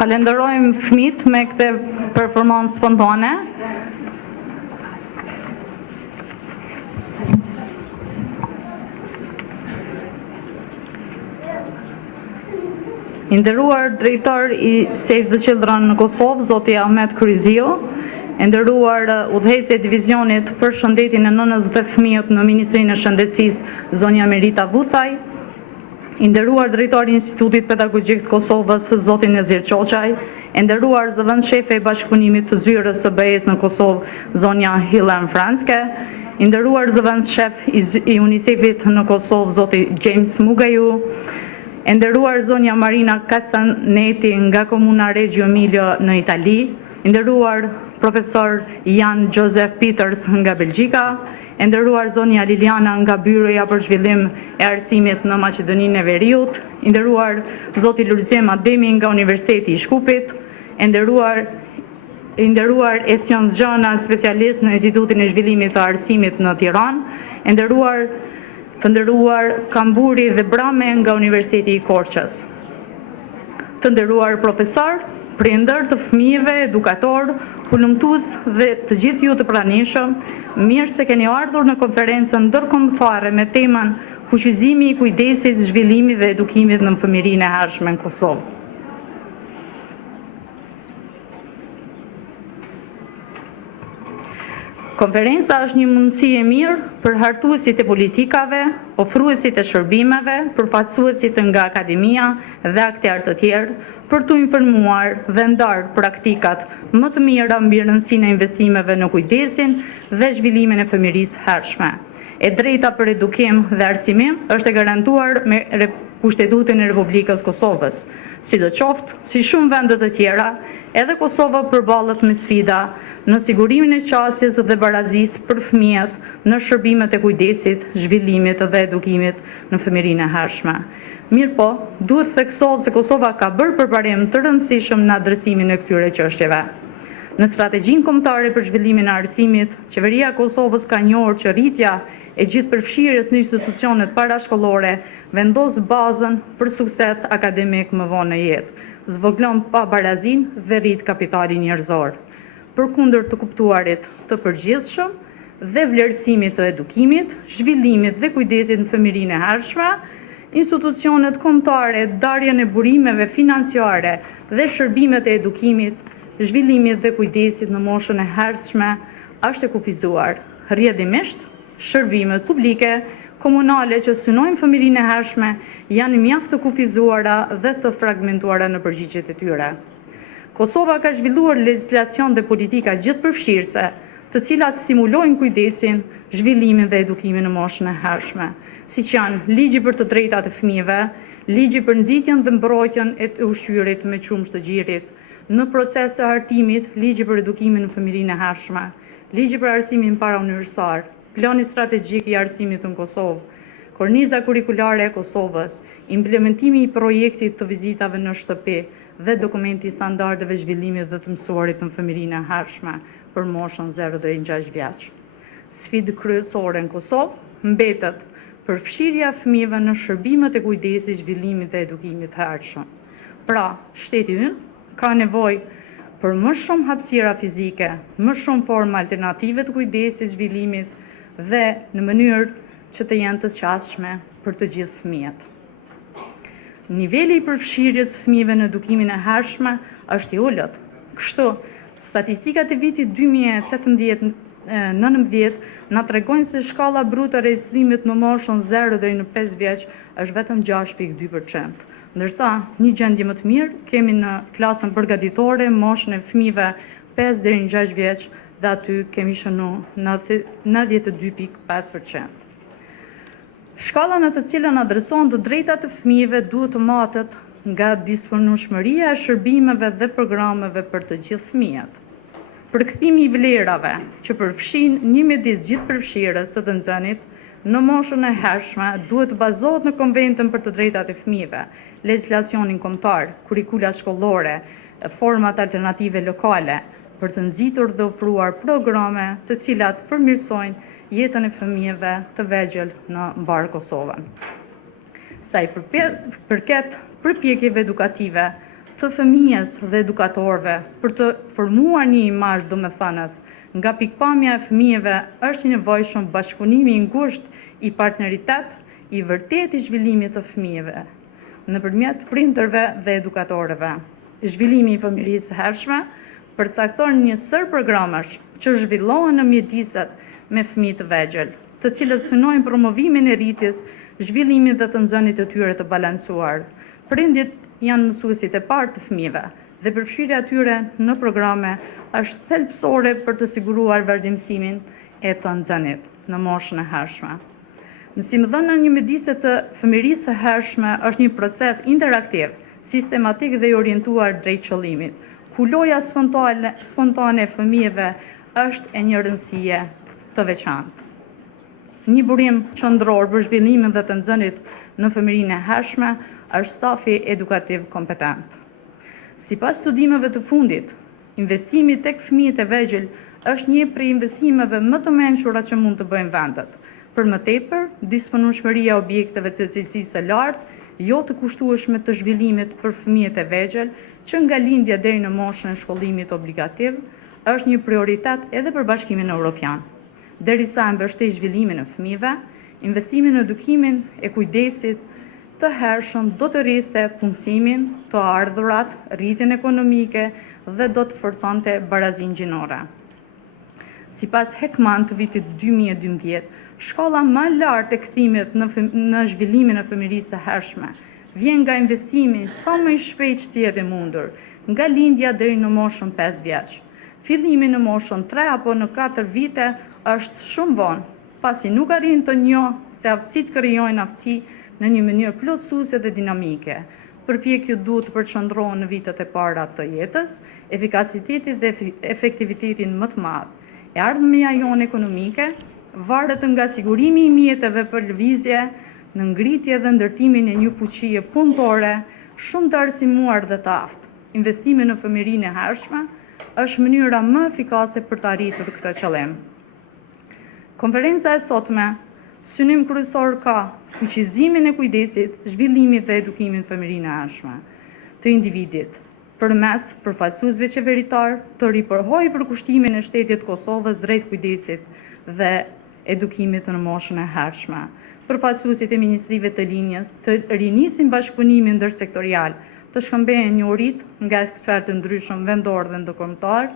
Falenderojmë fëmijët me këtë performancë spontane. I nderuar drejtor i Save the Children në Kosovë, zoti Ahmet Kryzio, i nderuar udhëheqësi e divizionit për shëndetin e nënës dhe fëmijët në Ministrinë e Shëndetësisë, zonja Merita Vuthaj, i nderuar drejtori i Institutit Pedagogjik të Kosovës, zoti Nezir Çoçaj, i nderuar zëvendës shefe e bashkëpunimit të zyrës së BE-s në Kosovë, zonja Helen Franske, i nderuar zëvendës shef i UNICEF-it në Kosovë, zoti James Mugaju, e nderuar zonja Marina Castaneti nga komuna Reggio Emilia në Itali, e nderuar profesor Jan Joseph Peters nga Belgjika, e nderuar zonja Liliana nga Byroja për Zhvillim e Arsimit në Maqedoninë e Veriut, e nderuar zoti Lulzem Ademi nga Universiteti i Shkupit, e nderuar Esion Zgjana, specialist në Institutin e Zhvillimit të Arsimit në Tiranë, e të nderuar Kamburi dhe Brame nga Universiteti i Korçës. Të nderuar profesor, prindër të fëmijëve, edukator, hulumtues dhe të gjithë ju të pranishëm, mirë se keni ardhur në konferencën ndërkombëtare me temën Fuqizimi i kujdesit, zhvillimit dhe edukimit në fëmijërinë e hershme në Kosovë. Konferenca është një mundësi e mirë për hartuesit e politikave, ofruesit e shërbimeve, përfaqësuesit nga akademia dhe aktorë të tjerë, për të informuar dhe ndarë praktikat më të mira mbi rëndësinë e investimeve në kujdesin dhe zhvillimin e fëmijërisë hershme. E drejta për edukim dhe arsimim është e garantuar me Kushtetutin e Republikës Kosovës. Sidoqoftë, si shumë vende të tjera, edhe Kosova përballet me sfida në sigurimin e qasjes dhe barazisë për fëmijët në shërbimet e kujdesit, zhvillimit dhe edukimit në fëmijërinë e hershme. Mirë po, duhet theksohet se Kosova ka bërë përparim të rëndësishëm në adresimin e këtyre çështjeve. Në strategjinë kombëtare për zhvillimin e arsimit, qeveria e Kosovës ka njohur që rritja e gjithëpërfshirjes në institucionet parashkollore vendos bazën për sukses akademik më vonë në jetë, zvogëlon pabarazinë dhe rrit kapitalin njerëzor. Përkundër të kuptuarit të përgjithshëm dhe vlerësimit të edukimit, zhvillimit dhe kujdesit në fëmijërinë e hershme, institucionet kombëtare darjen e burimeve financiare dhe shërbimet e edukimit, zhvillimit dhe kujdesit në moshën e hershme është e kufizuar. Rrjedhimisht, shërbimet publike komunale që synojnë fëmijërinë e hershme janë mjaft të kufizuara dhe të fragmentuara në përgjigjet e tyre. Kosova ka zhvilluar legjislacion dhe politika gjithëpërfshirëse, të cilat stimulojnë kujdesin, zhvillimin dhe edukimin në moshën e hershme, siç janë ligji për të drejtat e fëmijëve, ligji për nxitjen dhe mbrojtjen e ushqyerit me qumësht të gjirit, në proces të hartimit, ligji për edukimin në fëmijërinë e hershme, ligji për arsimin parauniversitar, plani strategjik i arsimit në Kosovë, korniza kurikulare e Kosovës, implementimi i projektit të vizitave në shtëpi dhe dokumenti i standardeve zhvillimit dhe të mësuarit në fëmijërinë e hershme për moshën 0 deri në 6 vjeç. Sfidë kryesore në Kosovë mbetet përfshirja e fëmijëve në shërbimet e kujdesit, zhvillimit dhe edukimit të hershëm. Pra, shteti ynë ka nevojë për më shumë hapësira fizike, më shumë forma alternative të kujdesit, zhvillimit dhe në mënyrë që të jenë të qasshme për të gjithë fëmijët. Niveli i përfshirjes së fëmijëve në edukimin e hershme është i ulët. Kështu, statistikat e vitit 2018-19 na tregojnë se shkalla brute e regjistrimit në moshën 0 deri në 5 vjeç është vetëm 6.2%, ndërsa një gjendje më të mirë kemi në klasën përgatitore, moshën e fëmijëve 5 deri në 6 vjeç dhe aty kemi shënuar 92.5%. Shkalla në të cilën adresohen të drejtat të fëmijëve duhet të matet nga disponueshmëria e shërbimeve dhe programeve për të gjithë fëmijët. Përkthimi i vlerave që përfshin një mjedis gjithëpërfshirës të nxënit në moshën e hershme duhet të bazohet në Konventën për të drejtat e fëmijëve, legjislacionin kombëtar, kurrikulat shkollore, format alternative lokale, për të nxitur dhe ofruar programe të cilat përmirësojnë jetën e fëmijëve të vegjël në mbar Kosovën. Sa i përket përpjekjeve edukative të fëmijës dhe edukatorëve për të formuar një imazh domethënës nga pikpamja e fëmijëve është i nevojshëm bashkëpunimi i ngushtë i partneritet i vërtet i zhvillimit të fëmijëve nëpërmjet prindërve dhe edukatorëve. Zhvillimi i fëmijërisë hershme përcakton një sër programash që zhvillohen në mjediset me fëmijë të vegjël, të cilët synojnë promovimin e rritjes, zhvillimit dhe të nxënit të tyre të balancuar. Prindit janë mësuesit e parë të fëmijëve dhe përfshirja e tyre në programe është thelbësore për të siguruar vazhdimsimin e të nxënit në moshën e hershme. Mësimdhënia në një mjedise të fëmijërisë së hershme është një proces interaktiv, sistematik dhe i orientuar drejt qëllimit, ku loja spontane e fëmijëve është e një rëndësie të veçantë. Një burim qendror për zhvillimin dhe të nxënit në fëmijërinë e hershme është stafi edukativ kompetent. Sipas studimeve të fundit, investimi tek fëmijët e vegjël është një prej investimeve më të mençura që mund të bëjnë vendet. Për më tepër, disponueshmëria e objekteve të cilësisë së lartë, jo të kushtueshme të zhvillimit për fëmijët e vegjël, që nga lindja deri në moshën e shkollimit obligativ, është një prioritet edhe për Bashkimin Evropian. Derisa e mbështet zhvillimin e fëmijëve, investimi në edukimin e kujdesit të hershëm do të rriste punësimin, të ardhurat, rritjen ekonomike dhe do të forconte barazinë gjinore. Sipas Hekman të vitit 2012, shkolla më e lartë e kthimit në zhvillimin e fëmijërisë së hershme vjen nga investimi sa më i shpejt që të jetë mundur, nga lindja deri në moshën 5 vjeç. Fillimi në moshën 3 apo në 4 vite është shumë vonë, pasi nuk arrin të njohë se aftësitë krijojnë aftësi në një mënyrë plotësuese dhe dinamike. Përpjekju duhet të përqendrohen në vitet e para të jetës, efikasiteti dhe efektivitetin më të madh. E ardhmja jonë ekonomike varet nga sigurimi i mjeteve për lëvizje në ngritje dhe ndërtimin e një fuqie punëtore shumë të arsimuar dhe të aftë. Investimi në fëmijërinë e hershme është mënyra më efikase për të arritur këtë qëllim. Konferenca e sotme synim kryesor ka fuqizimin e kujdesit, zhvillimit dhe edukimit në fëmijërinë e hershme të individit, përmes përfaqësuesve qeveritar të ripërhojë përkushtimin e shtetit të Kosovës drejt kujdesit dhe edukimit në moshën e hershme. Përfaqësuesit e ministrive të linjës të rinisin bashkëpunimin ndërsektorial, të shkëmbejnë njohurit nga ekspertë të ndryshëm vendor dhe ndërkombëtar,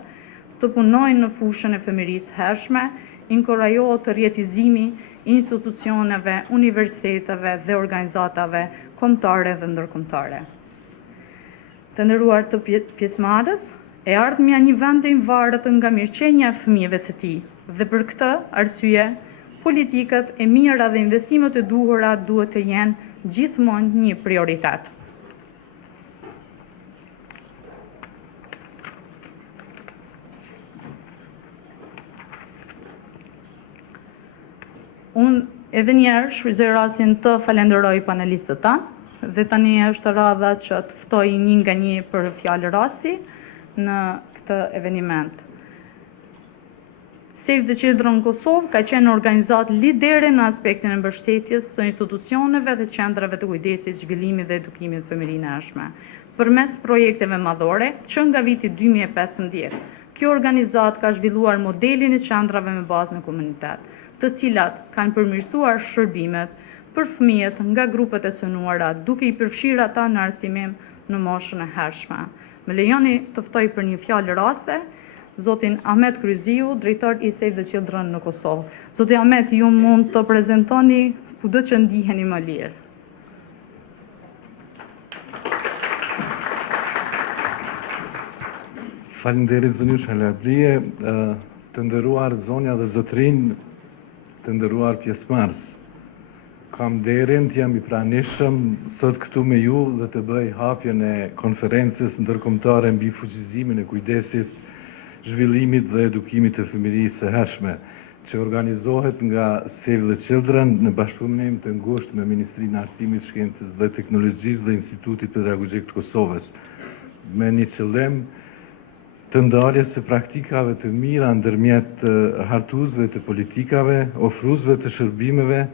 të punojnë në fushën e fëmijërisë hershme, inkurajohet të rjetizimi i institucioneve, universiteteve dhe organizatave kombëtare dhe ndërkombëtare. Të nderuar të pjesëmarrës, e ardhmja një vendi varet nga mirëqenia e fëmijëve të tij, dhe për këtë arsye, politikët e mira dhe investimet e duhura duhet të jenë gjithmonë një prioritet. Unë edhe njerë shfrytëzoj rastin të falenderoj panelistët tanë dhe tani është radha që të ftoj një nga një për fjalë rasti në këtë eveniment. Save the Children Kosovë ka qenë organizat lidere në aspektin e mbështetjes së institucioneve dhe qendrave të kujdesit, zhvillimit dhe edukimit të fëmijërinë e hershme, përmes projekteve madhore që nga viti 2015. Kjo organizat ka zhvilluar modelin e qendrave me bazë në komunitet, të cilat kanë përmirësuar shërbimet për fëmijët nga grupet e cënuara, duke i përfshirë ata në arsimim në moshën e hershme. Më lejoni të ftoj për një fjalë raste Zotin Ahmet Kryziu, drejtor i Save the Children në Kosovë. Zoti Ahmet, ju mund të prezentoni kudo që ndiheni më lirë. Faleminderit zënjush Halabrie, të nderuar zonja dhe zotrin, të nderuar pjesëmarrës. Kam nderin të jam i pranishëm sot këtu me ju dhe të bëj hapjen e konferencës ndërkombëtare mbi fuqizimin e kujdesit, zhvillimit dhe edukimit të fëmijërisë së hershme, që organizohet nga Save the Children në bashkëpunim të ngushtë me Ministrinë e Arsimit, Shkencës dhe Teknologjisë dhe Institutit Pedagogjik të Kosovës, me një qëllim të ndarjes së praktikave të mira ndërmjet hartuesve të politikave, ofruesve të shërbimeve,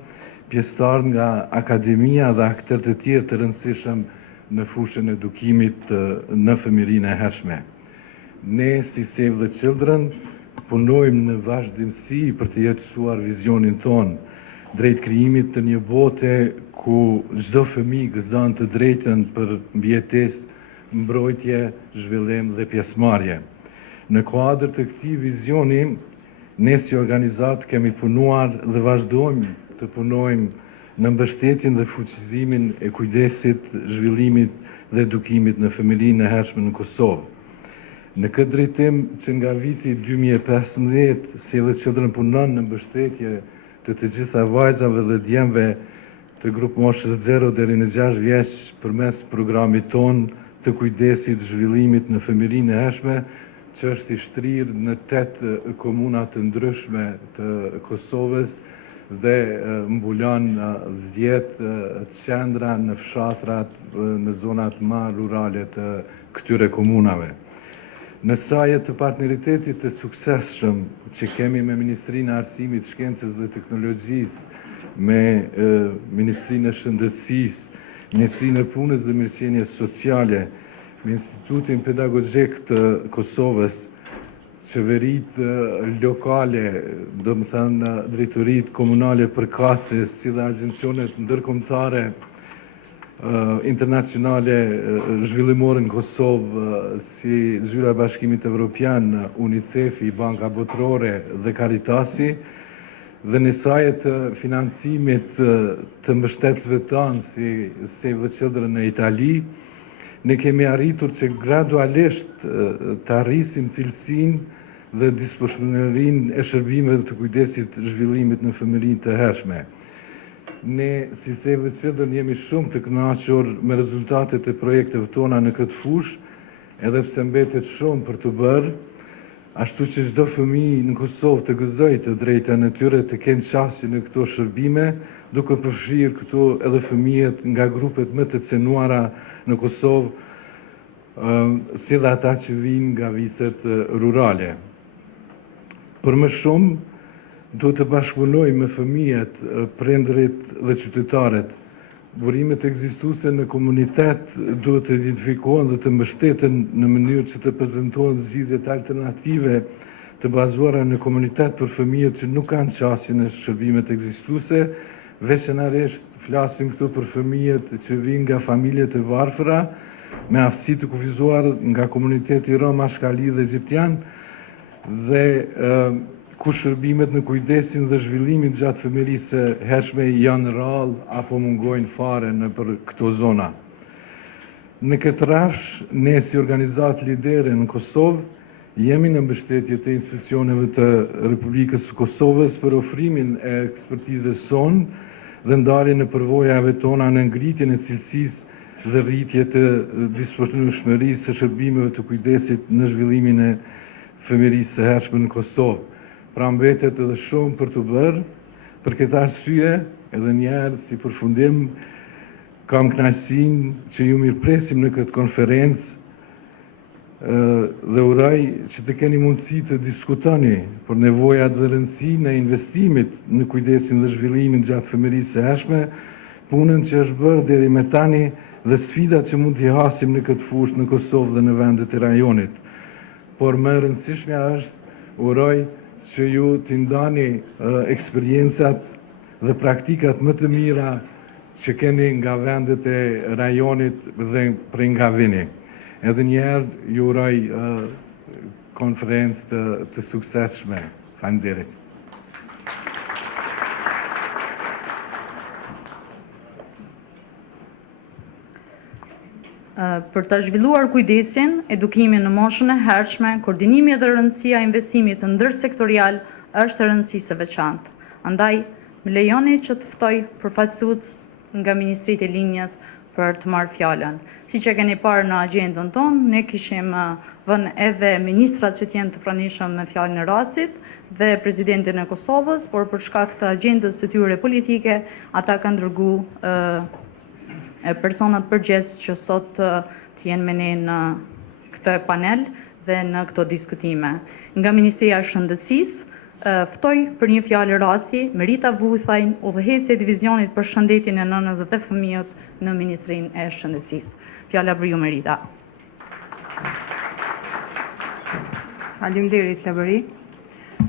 pjesëtarë nga akademia dhe aktorë të tjerë të rëndësishëm në fushën e edukimit në fëmijërinë e hershme. Ne si Save the Children punojmë në vazhdimsi për të jetësuar vizionin ton drejt krijimit të një bote ku çdo fëmijë gëzon të drejtën për mbijetesë, mbrojtje, zhvillim dhe pjesëmarrje. Në kuadër të këtij vizioni, ne si organizat kemi punuar dhe vazhdojmë të punojmë në mbështetjen dhe fuqizimin e kujdesit, zhvillimit dhe edukimit në fëmijërinë e hershme në Kosovë. Në këtë drejtim që nga viti 2015, Save the Children punon në mbështetje të gjitha vajzave dhe djemve të grup moshës 0 deri në 6 vjeç përmes programit ton të kujdesit, zhvillimit në fëmijërinë e hershme, që është i shtrirë në 8 komuna të ndryshme të Kosovës dhe mbulon 10 qendra në fshatrat në zonat më rurale të këtyre komunave. Në saje të partneritetit të suksesshëm që kemi me Ministrinë e Arsimit, Shkencës dhe Teknologjisë, me Ministrinë e Shëndetësisë, Ministrinë e Punës dhe Mirësjelljes Sociale, me Institutin Pedagogjik të Kosovës, qeveritë lokale, do më thënë drejtoritë komunale përkatëse, si dhe agjencionet ndërkombëtare internacionale zhvillimore në Kosovë, si Zyra e Bashkimit Evropian, UNICEF-i, Banka Botërore dhe Caritasi, dhe në saje të financimit të mbështetësve tanë si Save the Children në Itali, ne kemi arritur që gradualisht të arrisim cilësinë dhe dispozicionerinë e shërbimeve të kujdesit zhvillimit në fëmijërinë të hershme. Ne si Save the Children jemi shumë të kënaqur me rezultatet e projekteve tona në këtë fushë, edhe pse mbetet shumë për të bërë, ashtu që çdo fëmijë në Kosovë të gëzojë të drejtën e tyre të kenë qasje në këto shërbime, duke përfshirë këtu edhe fëmijët nga grupet më të cenuara në Kosovë, si dhe ata që vinë nga viset rurale. Për më shumë, duhet të bashkëpunojmë me fëmijët, prindërit dhe qytetarët. Burimet ekzistuese në komunitet duhet të identifikohen dhe të mbështeten në mënyrë që të prezantohen zgjidhjet alternative të bazuara në komunitet për fëmijët që nuk kanë qasje në shërbimet ekzistuese, veçanërisht flasim këtu për fëmijët që vinë nga familjet e varfëra, me aftësi të kufizuar nga komuniteti rom, ashkali dhe egjiptian, dhe ku shërbimet në kujdesin dhe zhvillimin gjatë fëmijërisë së hershme janë rrallë apo mungojnë fare në për këto zona. Në këtë rrafsh, ne si organizat lidere në Kosovë, jemi në mbështetje të institucioneve të Republikës së Kosovës për ofrimin e ekspertizës sonë dhe ndarjen e përvojave tona në ngritjen e cilësisë dhe rritje të dispozicionshmërisë së shërbimeve të kujdesit në zhvillimin e fëmijërisë së hershme në Kosovë. Pra mbetet edhe shumë për të bërë, për këtë arsye, edhe njerë si përfundim, kam kënaqësinë që ju mirëpresim në këtë konferencë dhe uroj që të keni mundësi të diskutoni për nevojat dhe rëndësinë e investimit në kujdesin dhe zhvillimin gjatë fëmijërisë së hershme, punën që është bërë deri me tani dhe sfidat që mund t'i hasim në këtë fushë në Kosovë dhe në vendet e rajonit. Por më e rëndësishmja është, uroj që ju t'i ndani eksperiencat dhe praktikat më të mira që keni nga vendet e rajonit dhe prej nga vini. Edhe njerë ju uroj konferencë të suksesshme. Faleminderit. Për të zhvilluar kujdesin, edukimin në moshën e hershme, koordinimi dhe rëndësia e investimit ndërsektorial është rëndësisë e veçantë. Andaj, më lejoni që të ftoj përfaqësues nga Ministritë e Linjës për të marrë fjalën. Siç e keni parë në agjendën tonë, ne kishim vënë edhe ministrat që t'jenë të pranishëm në fjalën e rastit dhe presidentin e Kosovës, por për shkak të agjendës së tyre politike, ata kanë dërguar personat përgjithës që sot të jenë me ne në këtë panel dhe në këto diskutime. Nga Ministria e Shëndetësisë, ftoj për një fjalë rasti Merita Vuthajn, udhëheqëse e divizionit për shëndetjen e nënës dhe fëmijët në Ministrinë e Shëndetësisë. Fjala për ju Merita. Faleminderit Lavëri.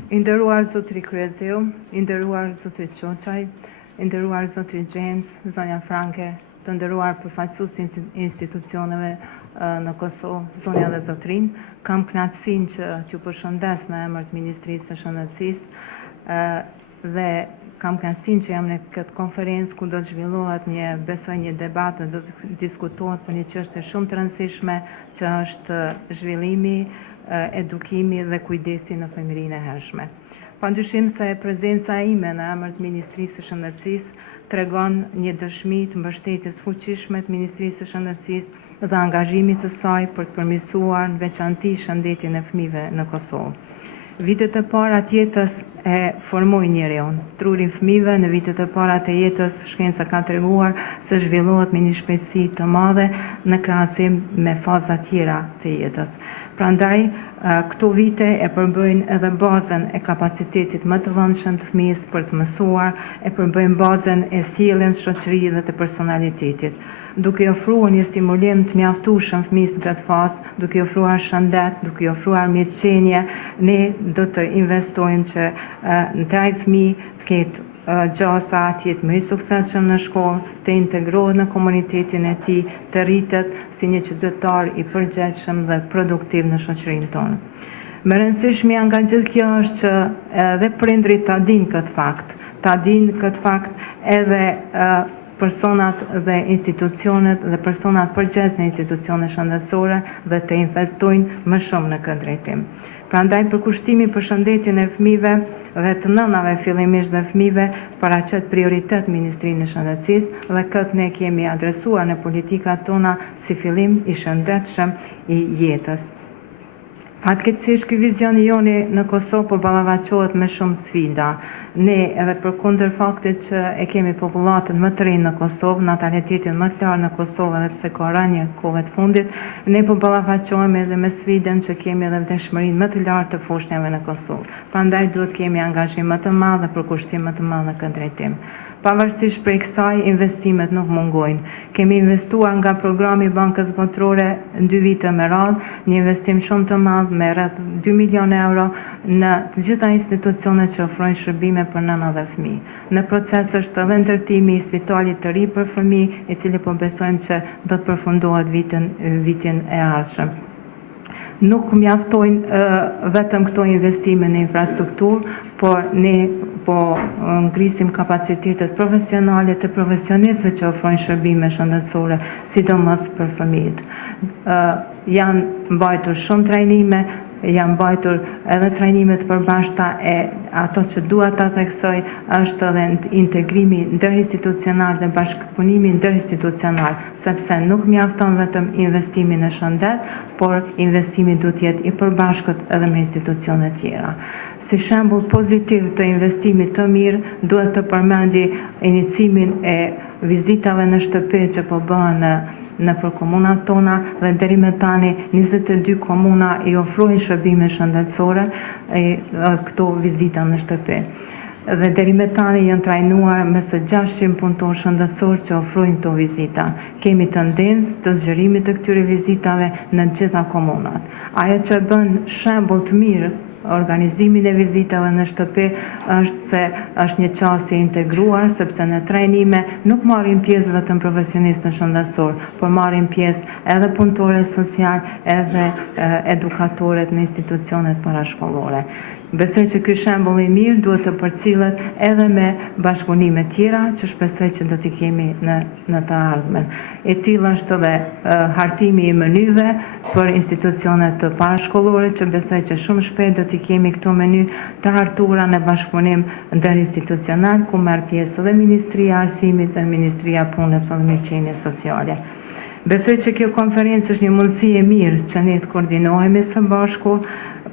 I nderuar zotri Kryezeu, i nderuar zotri Çoçaj, i nderuar zotri Gjens, zonja Franke, të nderuar përfaqësues institucioneve në Kosovë, zonja dhe zotrin, kam kënaqësinë që t'ju përshëndes në emër të Ministrisë së Shëndetësisë dhe kam kënaqësinë që jam në këtë konferencë ku do të zhvillohet një debat dhe do të diskutohet për një çështje shumë të rëndësishme që është zhvillimi, edukimi dhe kujdesi në fëmijërinë e hershme. Padyshim se prezenca ime në emër të Ministrisë së Shëndetësisë tregon një dëshmi të mbështetjes fuqishme të Ministrisë së Shëndetësisë dhe angazhimit të saj për të përmirësuar në veçanti shëndetjen e fëmijëve në Kosovë. Vitet e para të jetës e formoi njeriun. Trurin fëmijëve në vitet e para të jetës, shkenca ka treguar se zhvillohet me një shpejtësi të madhe në krahasim me faza tjera të jetës. Prandaj, këto vite e përbëjnë edhe bazën e kapacitetit më të vëndshëm të fëmijës për të mësuar, e përbëjnë bazën e sjelljes në shoqëri dhe të personalitetit. Duke ofruar një stimulim të mjaftueshëm fëmijës në këtë fazë, duke ofruar shëndet, duke ofruar mirëqenie, ne do të investojmë që në ai fëmijë të ketë gjasa, të jetë më i suksesshëm në shkollë, të integrohet në komunitetin e tij, të rritet si një qytetar i përgjegjshëm dhe produktiv në shoqërinë tonë. Më rëndësishmja nga gjithë kjo është që edhe prindrit ta dinë këtë fakt edhe personat dhe institucionet dhe personat përgjegjës në institucione shëndetësore dhe të investojnë më shumë në këtë drejtim. Prandaj përkushtimi për shëndetjen e fëmijëve dhe të nënave fillimisht dhe fëmijëve paraqet prioritet Ministrinë e Shëndetësisë dhe këtë ne kemi adresuar në politikat tona si fillim i shëndetshëm i jetës. Fatkeqësisht ky vizion i joni në Kosovë po ballafaqohet me shumë sfida. Ne edhe përkundër faktit që e kemi popullatën më të rinë në Kosovë, natalitetin më të lartë në Kosovë edhe pse ka rënje kohëve të fundit, ne po ballafaqohemi edhe me sfidën që kemi edhe vdekshmërinë më të lartë të foshnjave në Kosovë. Prandaj duhet kemi angazhim më të madh dhe përkushtim më të madh në këtë drejtim. Pavarësisht prej kësaj, investimet nuk mungojnë. Kemi investuar nga programi Bankës Botërore në 2 vite me radhë, një investim shumë të madh me rreth 2 milion euro në të gjitha institucionet që ofrojnë shërbime për nëna dhe fëmijë. Në proces është edhe ndërtimi i spitalit të ri për fëmijë, i cili po besojmë që do të përfundohet vitin e ardhshëm. Nuk mjaftojnë vetëm këto investime në infrastrukturë, por ne po ngrisim kapacitetet profesionale të profesionistëve që ofrojnë shërbime shëndetësore, sidomos për fëmijët. Janë mbajtur shumë trajnime, janë mbajtur edhe trajnimet përbashkëta e ato që dua ta theksoj është edhe integrimi ndërinstitucional dhe bashkëpunimi ndërinstitucional, sepse nuk mjafton vetëm investimi në shëndet, por investimi duhet të jetë i përbashkët edhe me institucione tjera. Si shembull pozitiv të investimit të mirë, duhet të përmendi inicimin e vizitave në shtëpi që po bëhen në për komunat tona dhe deri më tani 22 komuna i ofrojnë shërbime shëndetësore këto vizita në shtëpi. Dhe deri më tani janë trajnuar më së 600 punëtorë shëndetësor që ofrojnë këto vizita. Kemi tendencë të zgjerimit të këtyre vizitave në të gjitha komunat. Ajo që bën shembull të mirë organizimin e vizitave në shtëpi është se është një qasje integruar, sepse në trajnime nuk marrin pjesë vetëm profesionistë shëndetësor, por marrin pjesë edhe punëtorët social, edhe edukatorët në institucionet parashkollore. Besoj që ky shembull i mirë duhet të përcillet edhe me bashkëpunime tjera që shpresoj që do t'i kemi në të ardhmen. E tillë është edhe hartimi i menyve për institucionet të parashkollore që besoj që shumë shpejt do t'i kemi këto meny të hartura në bashkëpunim ndërinstitucional ku merr pjesë edhe Ministria e Arsimit dhe Ministria e Punës dhe Mirëqenies Sociale. Besoj që kjo konferencë është një mundësi e mirë që ne të koordinohemi së bashku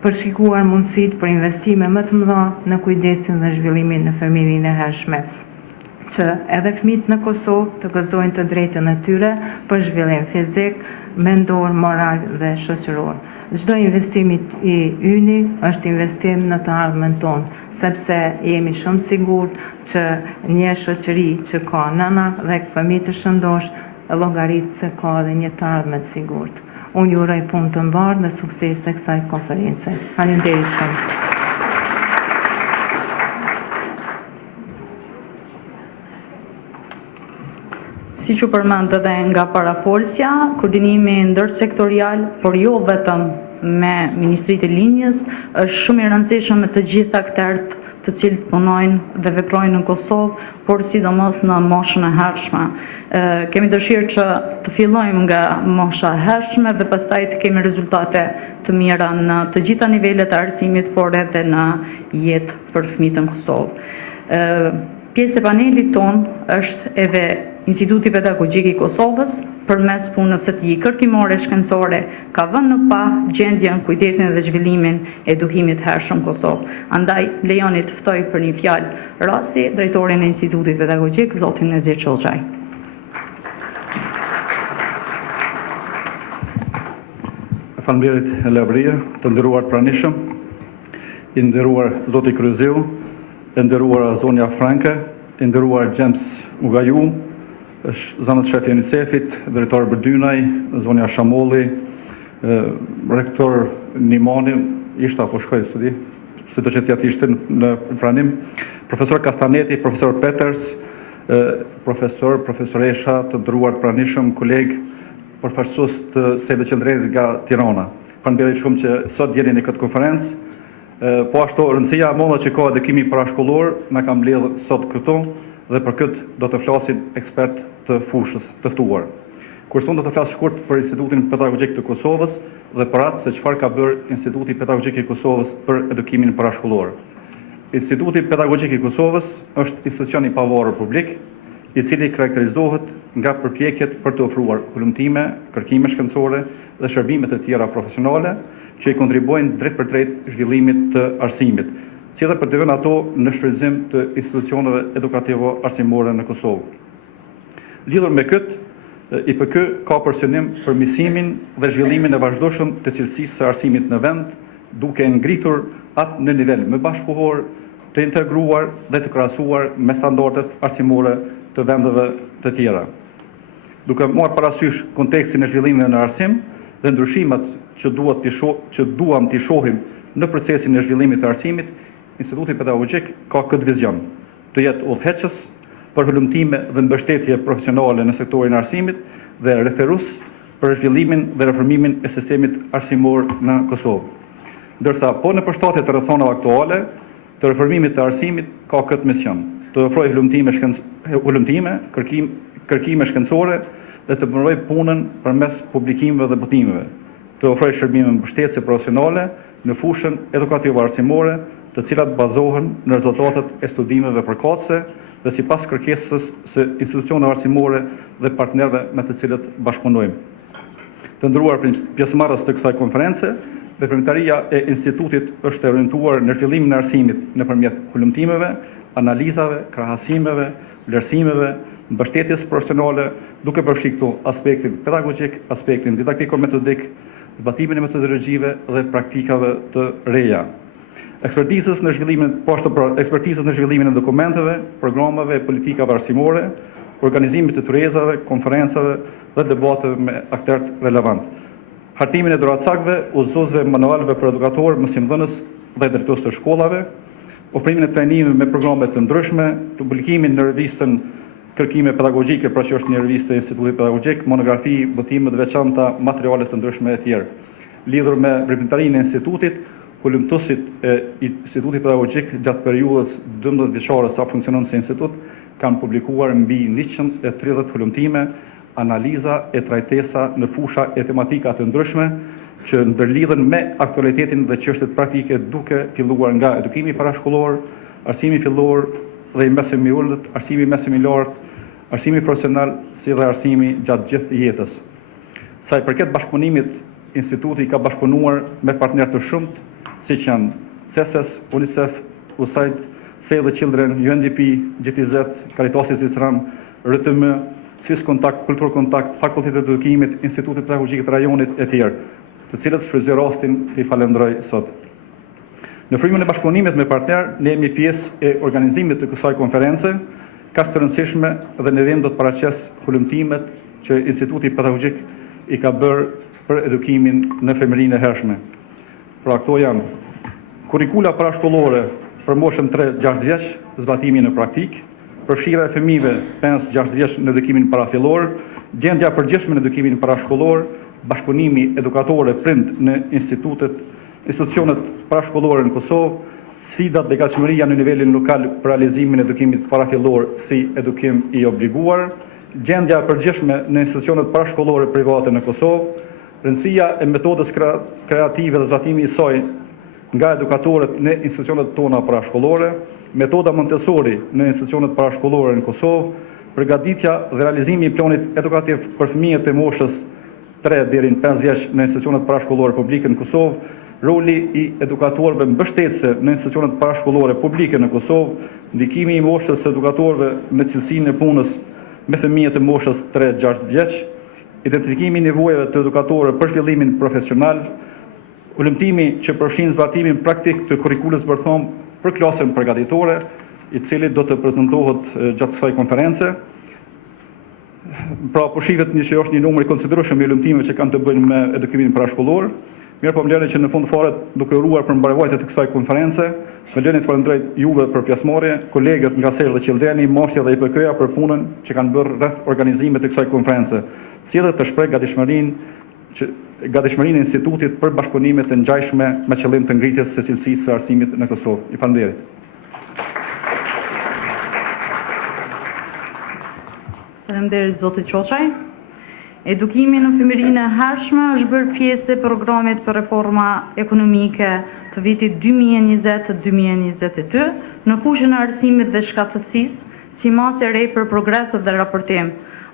për shikuar mundësit për investime më të mëdha në kujdesin dhe zhvillimin në fëmijërinë e hershme, që edhe fëmijët në Kosovë të gëzojnë të drejtën e tyre për zhvillim fizik, mendor, moral dhe shoqëror. Çdo investim i yni është investim në të ardhmen tonë, sepse jemi shumë sigurt që një shoqëri që ka nëna dhe fëmijë të shëndosh llogaritë se ka dhe një të ardhme të sigurt. Unë ju uroj punë të mbarë dhe sukses e kësaj konference. Faleminderit shumë. Si që përmend edhe nga parafolsja, koordinimi ndërsektorial, por jo vetëm me Ministritë e Linjës, është shumë i rëndësishëm me të gjithë aktorët të cilët punojnë dhe veprojnë në Kosovë, por sidomos në moshën e hershme. Kemi dëshirë që të fillojmë nga mosha e hershme dhe pastaj të kemi rezultate të mira në të gjitha nivelet e arsimit, por edhe në jetë për fëmijët në Kosovë. Pjesë e panelit ton është edhe Instituti Pedagogjik i Kosovës, përmes punës së tij kërkimore shkencore, ka vënë në pa gjendjen, kujdesin dhe zhvillimin e edukimit hershëm Kosovë. Andaj, lejoni të ftoj për një fjalë rasti drejtorin e Institutit Pedagogjik, zotin Nezir Çollxhaj. Faleminderit Elabria, të nderuar pranishëm, i nderuar zoti Kryezeu, e nderuara zonja Franke, i nderuar James Ugaju, zanët shefi UNICEF-it, drejtor Bërdynaj, zonja Shamolli, rektor Nimani, ishte apo shkoj studi, si do që tjetë ishte në pranim, profesor Kastaneti, profesor Peters, profesoresha të nderuar pranishëm, kolegë, përfaqësues të sede qendrore nga Tirana. Faleminderit shumë që sot jeni në këtë konferencë. Po ashtu rëndësia e madhe që ka edukimi parashkollor na ka mbledh sot këtu dhe për këtë do të flasin ekspert të fushës të ftuar. Kurse unë do të flas shkurt për Institutin Pedagogjik të Kosovës dhe për atë se çfarë ka bërë Instituti Pedagogjik i Kosovës për edukimin parashkollor. Instituti Pedagogjik i Kosovës është institucion i pavarur publik, i cili karakterizohet nga përpjekjet për të ofruar hulumtime, kërkime shkencore dhe shërbime të tjera profesionale që i kontribuojnë drejt për drejt zhvillimit të arsimit, si edhe për të vënë ato në shfrytëzim të institucioneve edukativo-arsimore në Kosovë. Lidhur me këtë, IPK ka për synim përmirësimin dhe zhvillimin e vazhdueshëm të cilësisë së arsimit në vend, duke ngritur atë në nivel më bashkëkohor, të integruar dhe të krahasuar me standardet arsimore të vendeve të tjera. Duke marrë parasysh kontekstin e zhvillimit në arsim dhe ndryshimet që duam t'i shohim në procesin e zhvillimit të arsimit, Instituti Pedagogjik ka këtë vizion, të jetë udhëheqës për hulumtime dhe mbështetje profesionale në sektorin e arsimit dhe referues për zhvillimin dhe reformimin e sistemit arsimor në Kosovë. Ndërsa po në përshtatje të rrethonave aktuale të reformimit të arsimit ka këtë mision, të ofrojë hulumtime, kërkime shkencore dhe të promovojë punën përmes publikimeve dhe botimeve, të ofrojë shërbime mbështetje profesionale në fushën edukativo-arsimore, të cilat bazohen në rezultatet e studimeve përkatëse dhe sipas kërkesës së institucioneve arsimore dhe partnerëve me të cilët bashkëpunojmë. Të nderuar pjesëmarrës të kësaj konference, veprimtaria e institutit është e orientuar në zhvillimin e arsimit nëpërmjet hulumtimeve, analizave, krahasimeve, vlerësimeve, mbështetjes profesionale, duke përfshirë aspektin pedagogjik, aspektin didaktiko-metodik, zbatimin e metodologjive dhe praktikave të reja. Ekspertizës në zhvillimin e dokumenteve, programeve, politikave arsimore, organizimit të turezave, konferencave dhe debateve me aktorë relevant. Hartimin e doracakëve, udhëzuesve manualeve për edukatorë, mësimdhënës dhe drejtues të shkollave, ofrimin e trajnimeve me programe të ndryshme, publikimin në revistën Kërkime Pedagogjike, pra që është një revistë e Institutit Pedagogjik, monografi, botime të veçanta, materiale të ndryshme e tjerë. Lidhur me veprimtarinë e institutit, hulumtuesit e Institutit Pedagogjik gjatë periudhës 12 vjeçare sa funksionon si institut kanë publikuar mbi 130 hulumtime, analiza e trajtesa në fusha e tematika të ndryshme që ndërlidhen me aktualitetin dhe çështjet praktike, duke filluar nga edukimi parashkollor, arsimi fillor dhe i mesëm i ulët, arsimi mesëm i lartë, arsimi profesional si dhe arsimi gjatë gjithë jetës. Sa i përket bashkëpunimit, instituti ka bashkëpunuar me partnerë të shumtë, siç janë CESES, UNICEF, USAID, Save the Children, UNDP, GTZ, Caritas Zvicran, RTM, Swiss Kontakt, Kultur Kontakt, Fakultetet e Edukimit, Institutet Pedagogjik të rajonit e tjerë, të cilët shfrytëzoj rastin të i falenderoj sot. Në frymën e bashkëpunimit me partner, ne jemi pjesë e organizimit të kësaj konference, kaq të rëndësishme dhe në vend do të paraqes hulumtimet që Instituti Pedagogjik I ka bërë për edukimin në fëmijërinë e hershme. Pra këto janë kurrikula parashkollore për moshën 3-6 vjeç, zbatimi në praktik, përfshira e fëmijëve 5-6 vjeç në edukimin parafillor, gjendja e përgjithshme në edukimin parashkollor, bashkëpunimi edukatore prind në institucionet parashkollore në Kosovë, sfidat dhe gatshmëria në nivelin lokal për realizimin e edukimit parafillor si edukim I obliguar, gjendja e përgjithshme në institucionet parashkollore private në Kosovë, rëndësia e metodës kreative dhe zbatimi I saj nga edukatorët në institucionet tona parashkollore, metoda Montessori në institucionet parashkollore në Kosovë, përgatitja dhe realizimi I planit edukativ për fëmijët e moshës 3 deri në 5 vjeç në institucionet parashkollore publike në Kosovë, roli I edukatorëve mbështetëse në institucionet parashkollore publike në Kosovë, ndikimi I moshës së edukatorëve në cilësinë e punës me fëmijët e moshës 3-6 vjeç, identifikimi I nevojave të edukatorëve për zhvillimin profesional, ulëmtimi që përfshin zbatimin praktik të kurrikulës bërthom për klasën përgatitore, I cili do të prezantohet gjatë kësaj konference. Pra po shihet që është një numër I konsiderueshëm I ulëmtimeve që kanë të bëjnë me edukimin parashkollor. Mirë po më lëni që në fund fare duke uruar për mbarvajtjen e kësaj konference, më lëni të falenderoj juve për pjesëmarrje, kolegët nga Serë dhe Qeldeni, Moshtja dhe IPK-ja për punën që kanë bërë rreth organizimit të kësaj konference. Sjellët të shpreh gatishmërinë e institutit për bashkëpunime të ngjashme me qëllim të ngritjes së cilësisë së arsimit në Kosovë. I falenderoj. Faleminderit Zotit Qoçaj. Edukimi në fëmijërinë e hershme është bërë pjesë e programit për reforma ekonomike të vitit 2020-2022 në fushën e arsimit dhe shkathësisë si masë e re për progreset dhe raportim.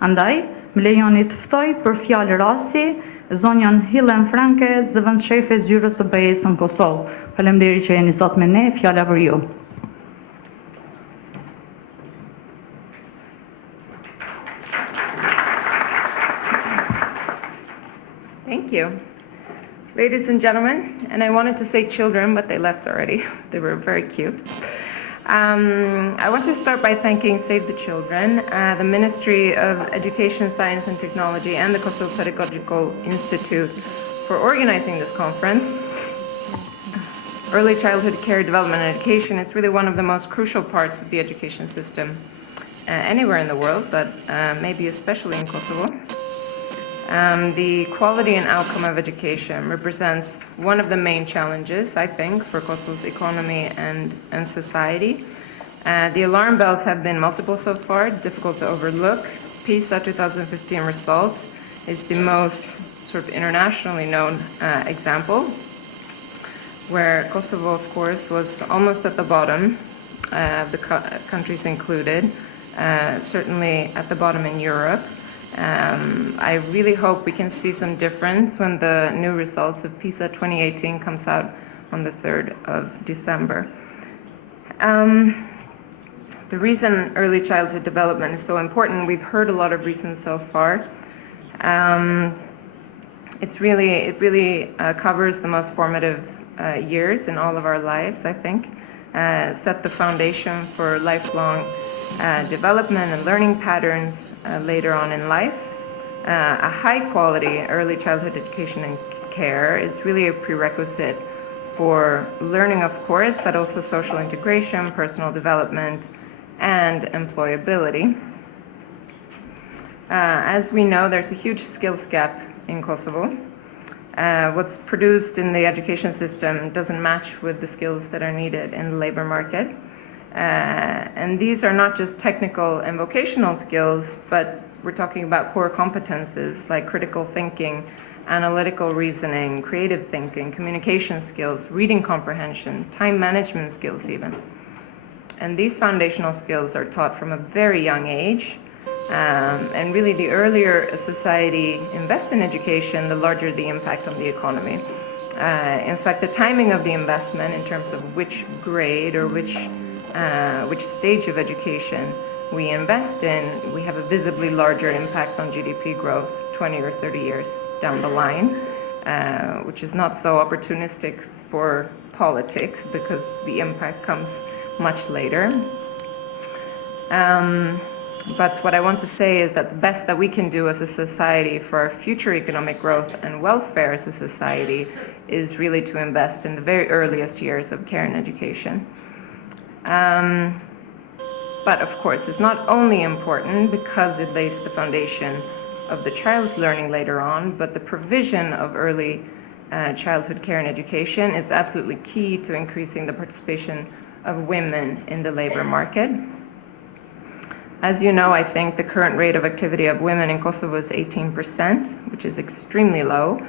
Andaj, më lejoni të ftoj për fjalë rasti zonjën Hillen Franke, zëvendëshefe zyrës së BE-s në Kosovë. Faleminderit që jeni sot me ne, fjala për ju. Thank you. Ladies and gentlemen, and I wanted to say children, but they left already. They were very cute. I want to start by thanking Save the Children, the Ministry of Education, Science and Technology, and the Kosovo Pedagogical Institute for organizing this conference. Early childhood care, development, and education is really one of the most crucial parts of the education system anywhere in the world, but maybe especially in Kosovo. The quality and outcome of education represents one of the main challenges, I think, for Kosovo's economy and society. The alarm bells have been multiple so far, difficult to overlook. PISA 2015 results is the most sort of internationally known example, where Kosovo, of course, was almost at the bottom of the countries included, certainly at the bottom in Europe. I really hope we can see some difference when the new results of PISA 2018 comes out on the 3rd of December. The reason early childhood development is so important, we've heard a lot of reasons so far. It really covers the most formative years in all of our lives, I think, set the foundation for lifelong development and learning patterns later on in life. A high quality early childhood education and care is really a prerequisite for learning, of course, but also social integration, personal development, and employability. As we know, there's a huge skills gap in Kosovo. What's produced in the education system doesn't match with the skills that are needed in the labor market. And these are not just technical and vocational skills, but we're talking about core competences like critical thinking, analytical reasoning, creative thinking, communication skills, reading comprehension, time management skills even. And these foundational skills are taught from a very young age. And really the earlier a society invests in education, the larger the impact on the economy. In fact, the timing of the investment in terms of which grade or which stage of education we invest in, we have a visibly larger impact on GDP growth 20 or 30 years down the line, which is not so opportunistic for politics because the impact comes much later. But what I want to say is that the best that we can do as a society for our future economic growth and welfare as a society is really to invest in the very earliest years of care and education. But of course, it's not only important because it lays the foundation of the child's learning later on, but the provision of early childhood care and education is absolutely key to increasing the participation of women in the labor market. As you know, I think the current rate of activity of women in Kosovo is 18%, which is extremely low.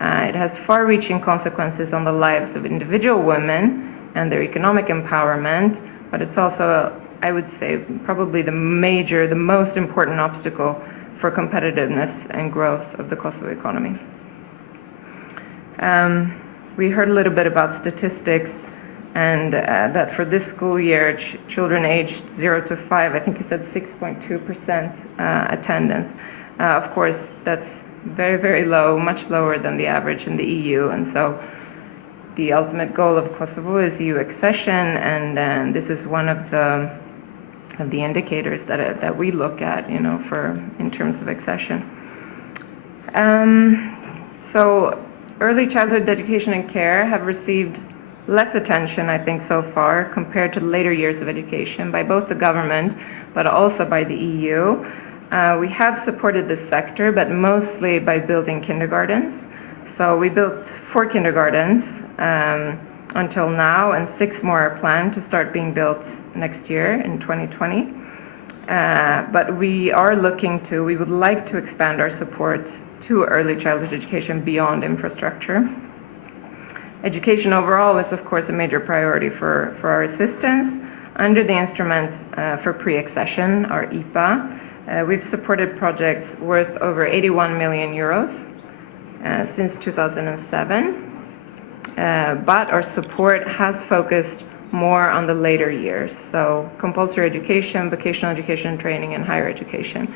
It has far-reaching consequences on the lives of individual women and their economic empowerment, but it's also, I would say, probably the most important obstacle for competitiveness and growth of the Kosovo economy. We heard a little bit about statistics, and that for this school year, children aged 0 to 5, I think you said 6.2% attendance. Of course, that's very, very low, much lower than the average in the EU, and so the ultimate goal of Kosovo is EU accession, and this is one of the indicators that we look at, you know, in terms of accession. So early childhood education and care have received less attention, I think, so far compared to later years of education by both the government but also by the EU. We have supported this sector, but mostly by building kindergartens. So we built 4 kindergartens until now, and 6 more are planned to start being built next year in 2020. But we would like to expand our support to early childhood education beyond infrastructure. Education overall is, of course, a major priority for our assistance. Under the instrument for pre-accession, our IPA, we've supported projects worth over 81 million euros since 2007. But our support has focused more on the later years, so compulsory education, vocational education and training, and higher education.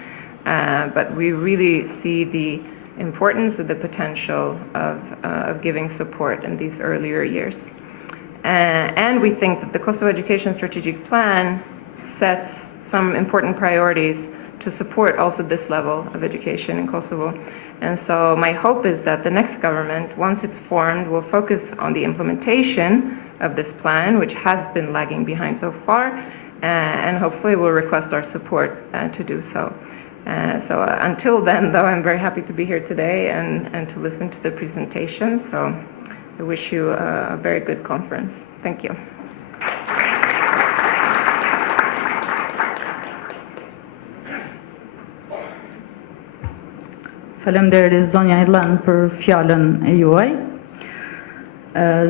But we really see the importance of the potential of giving support in these earlier years. And we think that the Kosovo Education Strategic Plan sets some important priorities to support also this level of education in Kosovo. And so my hope is that the next government, once it's formed, will focus on the implementation of this plan, which has been lagging behind so far, and hopefully will request our support to do so. So until then, though, I'm very happy to be here today and to listen to the presentation. So I wish you a very good conference. Thank you. Faleminderit zonja Helen për fjalën e juaj.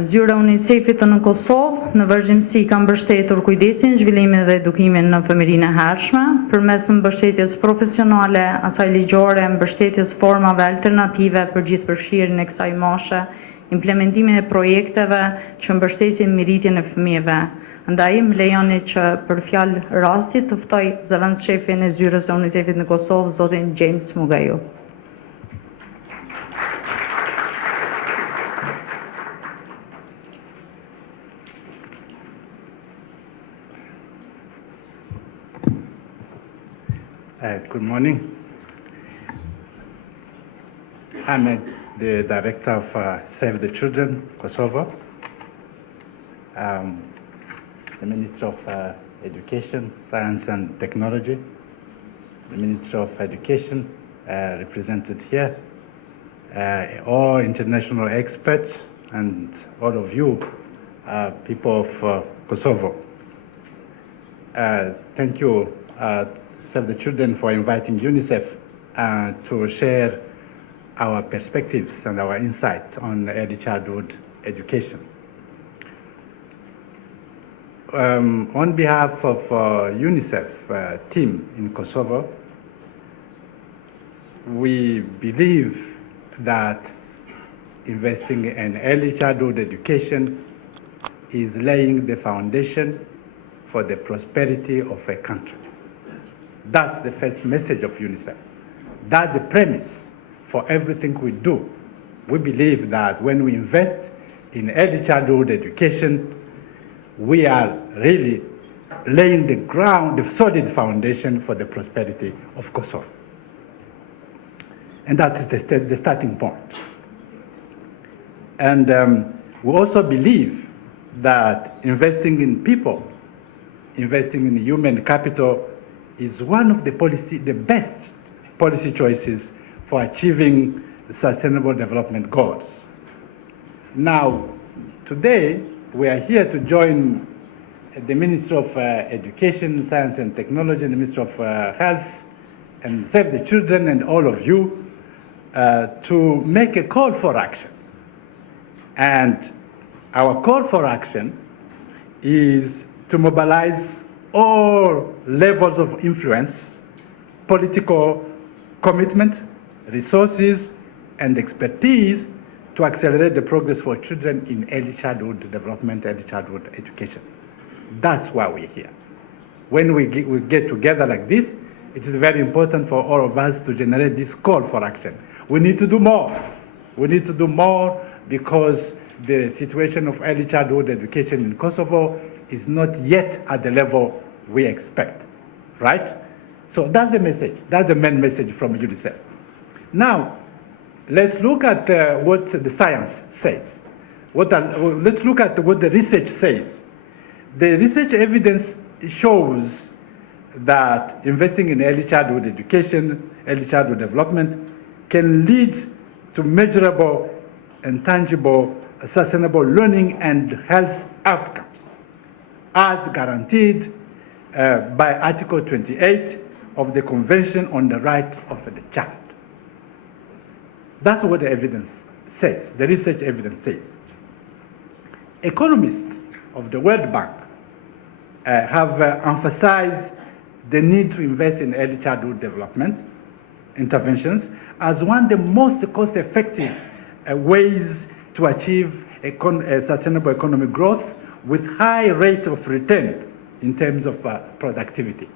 Zyra UNICEF-it në Kosovë në vazhdimsi ka mbështetur kujdesin, zhvillimin dhe edukimin në fëmijërinë e hershme përmes mbështetjes profesionale, asaj ligjore, mbështetjes formave alternative për gjithëpërfshirjen e kësaj moshe, implementimin e projekteve që mbështesin mirëritjen e fëmijëve. Andaj më lejoni që për fjalë rastit të ftoj zëvendës shefin e zyrës së UNICEF-it në Kosovë, zotin James Mugaju. Good morning. I'm the director of Save the Children, Kosovo. The Minister of Education, Science and Technology, the Minister of Education represented here, all international experts, and all of you, people of Kosovo. Thank you, Save the Children, for inviting UNICEF to share our perspectives and our insights on early childhood education. On behalf of UNICEF team in Kosovo, we believe that investing in early childhood education is laying the foundation for the prosperity of a country. That's the first message of UNICEF. That's the premise for everything we do. We believe that when we invest in early childhood education, we are really laying the solid foundation for the prosperity of Kosovo. And that is the starting point. And we also believe that investing in people, investing in human capital is one of the best policy choices for achieving the sustainable development goals. Now, today, we are here to join the Minister of Education, Science and Technology, and the Minister of Health, and Save the Children, and all of you, to make a call for action. And our call for action is to mobilize all levels of influence, political commitment, resources, and expertise to accelerate the progress for children in early childhood development, early childhood education. That's why we're here. When we get together like this, it is very important for all of us to generate this call for action. We need to do more. We need to do more because the situation of early childhood education in Kosovo is not yet at the level we expect, right? So that's the message. That's the main message from UNICEF. Now, let's look at what the science says. Let's look at what the research says. The research evidence shows that investing in early childhood education, early childhood development, can lead to measurable and tangible, sustainable learning and health outcomes, as guaranteed by Article 28 of the Convention on the Right of the Child. That's what the evidence says, the research evidence says. Economists of the World Bank have emphasized the need to invest in early childhood development interventions as one of the most cost-effective ways to achieve sustainable economic growth with high rates of return in terms of productivity.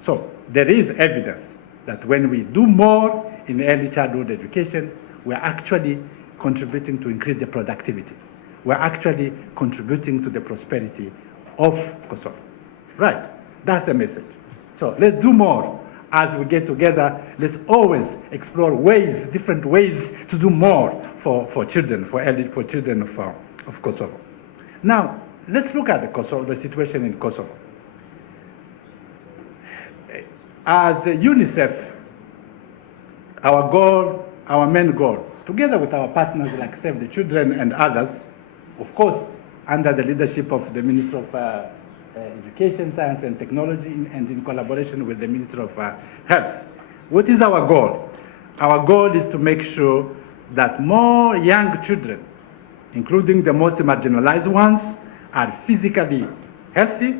So there is evidence that when we do more in early childhood education, we're actually contributing to increase the productivity. We're actually contributing to the prosperity of Kosovo. Right, that's the message. So let's do more. As we get together, let's always explore ways, different ways to do more for children, for children of Kosovo. Now, let's look at the situation in Kosovo. As UNICEF, our main goal, together with our partners like Save the Children and others, of course, under the leadership of the Minister of Education, Science and Technology, and in collaboration with the Minister of Health. What is our goal? Our goal is to make sure that more young children, including the most marginalized ones, are physically healthy,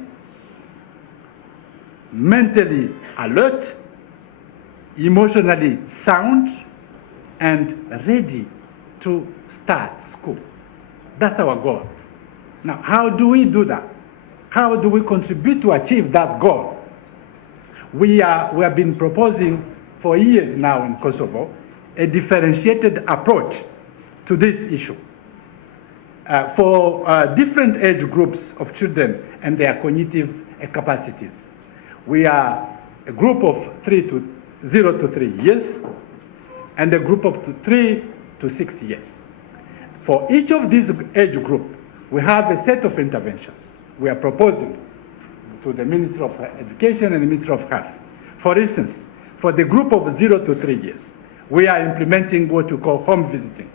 mentally alert, emotionally sound, and ready to start school. That's our goal. Now, how do we do that? How do we contribute to achieve that goal? We have been proposing for years now in Kosovo a differentiated approach to this issue for different age groups of children and their cognitive capacities. We are a group of 0 to 3 years and a group of 3 to 6 years. For each of these age groups, we have a set of interventions we are proposing to the Minister of Education and the Minister of Health. For instance, for the group of 0 to 3 years, we are implementing what we call home visiting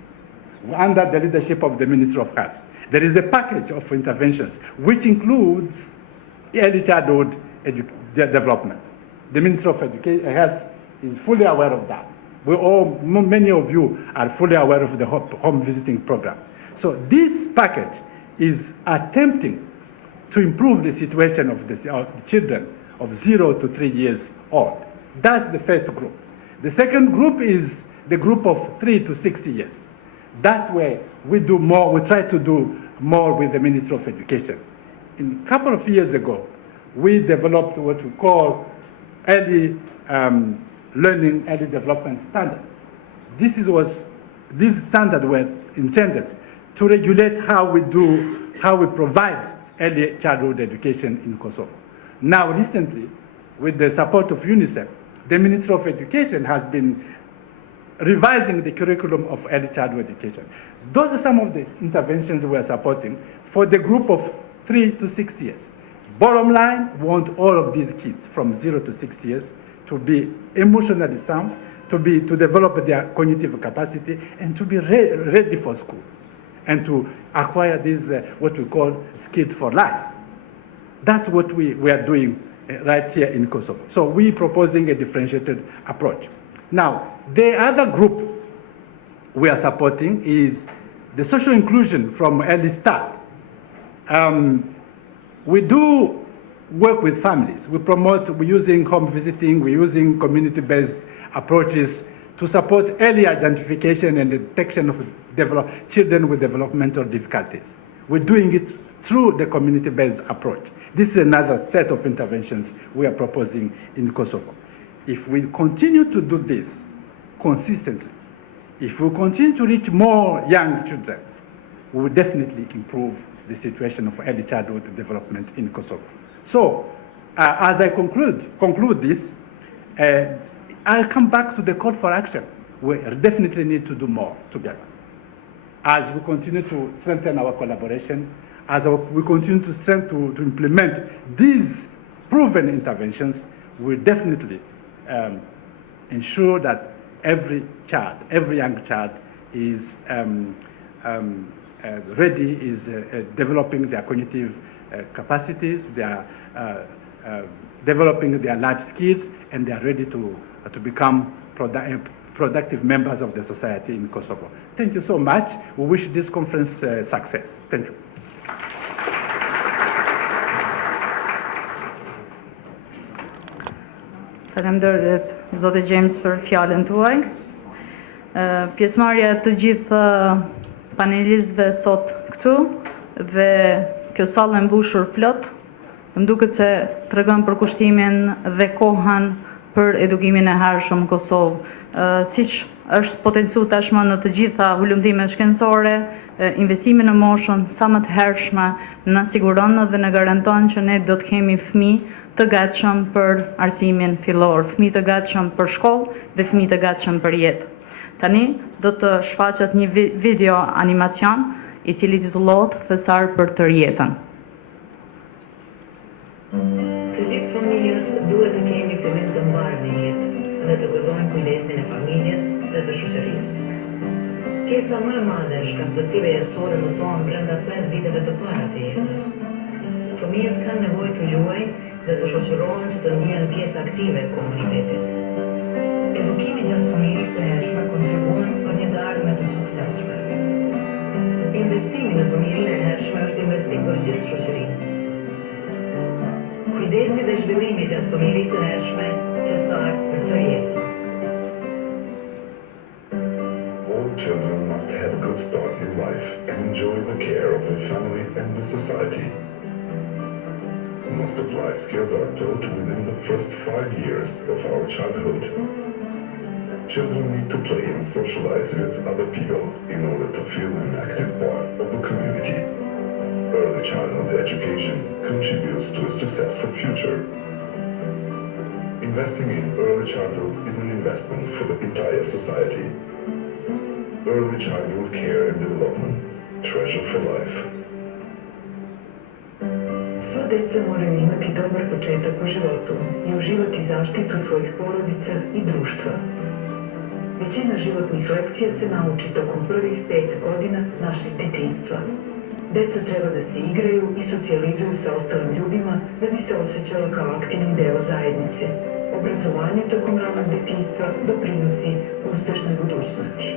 under the leadership of the Minister of Health. There is a package of interventions which includes early childhood development. The Minister of Health is fully aware of that. Many of you are fully aware of the home visiting program. So this package is attempting to improve the situation of the children of 0 to 3 years old. That's the first group. The second group is the group of 3 to 6 years. That's where we do more, we try to do more with the Ministry of Education. A couple of years ago, we developed what we call early learning, early development standard. These standards were intended to regulate how we provide early childhood education in Kosovo. Now, recently, with the support of UNICEF, the Ministry of Education has been revising the curriculum of early childhood education. Those are some of the interventions we are supporting for the group of 3 to 6 years. Bottom line, we want all of these kids from 0 to 6 years to be emotionally sound, to develop their cognitive capacity, and to be ready for school, and to acquire these what we call skills for life. That's what we are doing right here in Kosovo. So we're proposing a differentiated approach. Now, the other group we are supporting is the social inclusion from early start. We do work with families. We're using home visiting, we're using community-based approaches to support early identification and detection of children with developmental difficulties. We're doing it through the community-based approach. This is another set of interventions we are proposing in Kosovo. If we continue to do this consistently, if we continue to reach more young children, we will definitely improve the situation of early childhood development in Kosovo. So, as I conclude this, I'll come back to the call for action. We definitely need to do more together. As we continue to strengthen our collaboration, as we continue to implement these proven interventions, we definitely ensure that every young child is ready, is developing their cognitive capacities, they are developing their life skills, and they are ready to become productive members of the society in Kosovo. Thank you so much. We wish this conference success. Thank you. Faleminderit Zotë James për fjalën tuaj. Pjesëmarrja të gjithë panelistëve sot këtu dhe kjo sallë e mbushur plot, më duket se tregon për kushtimin dhe kohën për edukimin e hershëm në Kosovë. Siç është potencuar tashmë në të gjitha hulumtimet shkencore, investimi në moshën sa më të hershme na siguron dhe na garanton që ne do të kemi fëmijë të gatshëm për arsimin fillor, fëmijë të gatshëm për shkollë dhe fëmijë të gatshëm për jetë. Tani do të shfaqet një video animacion i cili titullohet Thesar për tërë jetën. Të gjithë familjet duhet të kemi fillim të mbarë në jetë dhe të gëzojmë kujdesin e familjes dhe të shoqërisë. Pjesa më e madhe e shkatësive jetësore mësohen brenda 5 viteve të para të jetës. Fëmijët kanë nevojë të luajnë dhe të shoqërohen që të ndihen pjesë aktive e komunitetit. Edukimi gjatë fëmijës së hershme kontribuon për një të ardhme të suksesshme. Investimi në fëmijërinë e hershme është investim për gjithë shoqërinë. Kujdesi dhe zhvillimi gjatë fëmijërisë së hershme, thesar për tërë jetën. All children must have a good start in life and enjoy the care of their family and the society. Most of life skills are taught within the first 5 years of our childhood. Children need to play and socialize with other people in order to feel an active part of the community. Early childhood education contributes to a successful future. Investing in early childhood is an investment for the entire society. Early childhood care and development, treasure for life. Sva deca moraju imati dobar početak u životu i uživati zaštitu svojih porodica i društva. Većina životnih lekcija se nauči tokom prvih 5 godina našeg djetinjstva. Deca treba da se igraju i socijalizuju sa ostalim ljudima da bi se osjećala kao aktivni deo zajednice. Obrazovanje tokom ranog djetinjstva doprinosi uspešnoj budućnosti.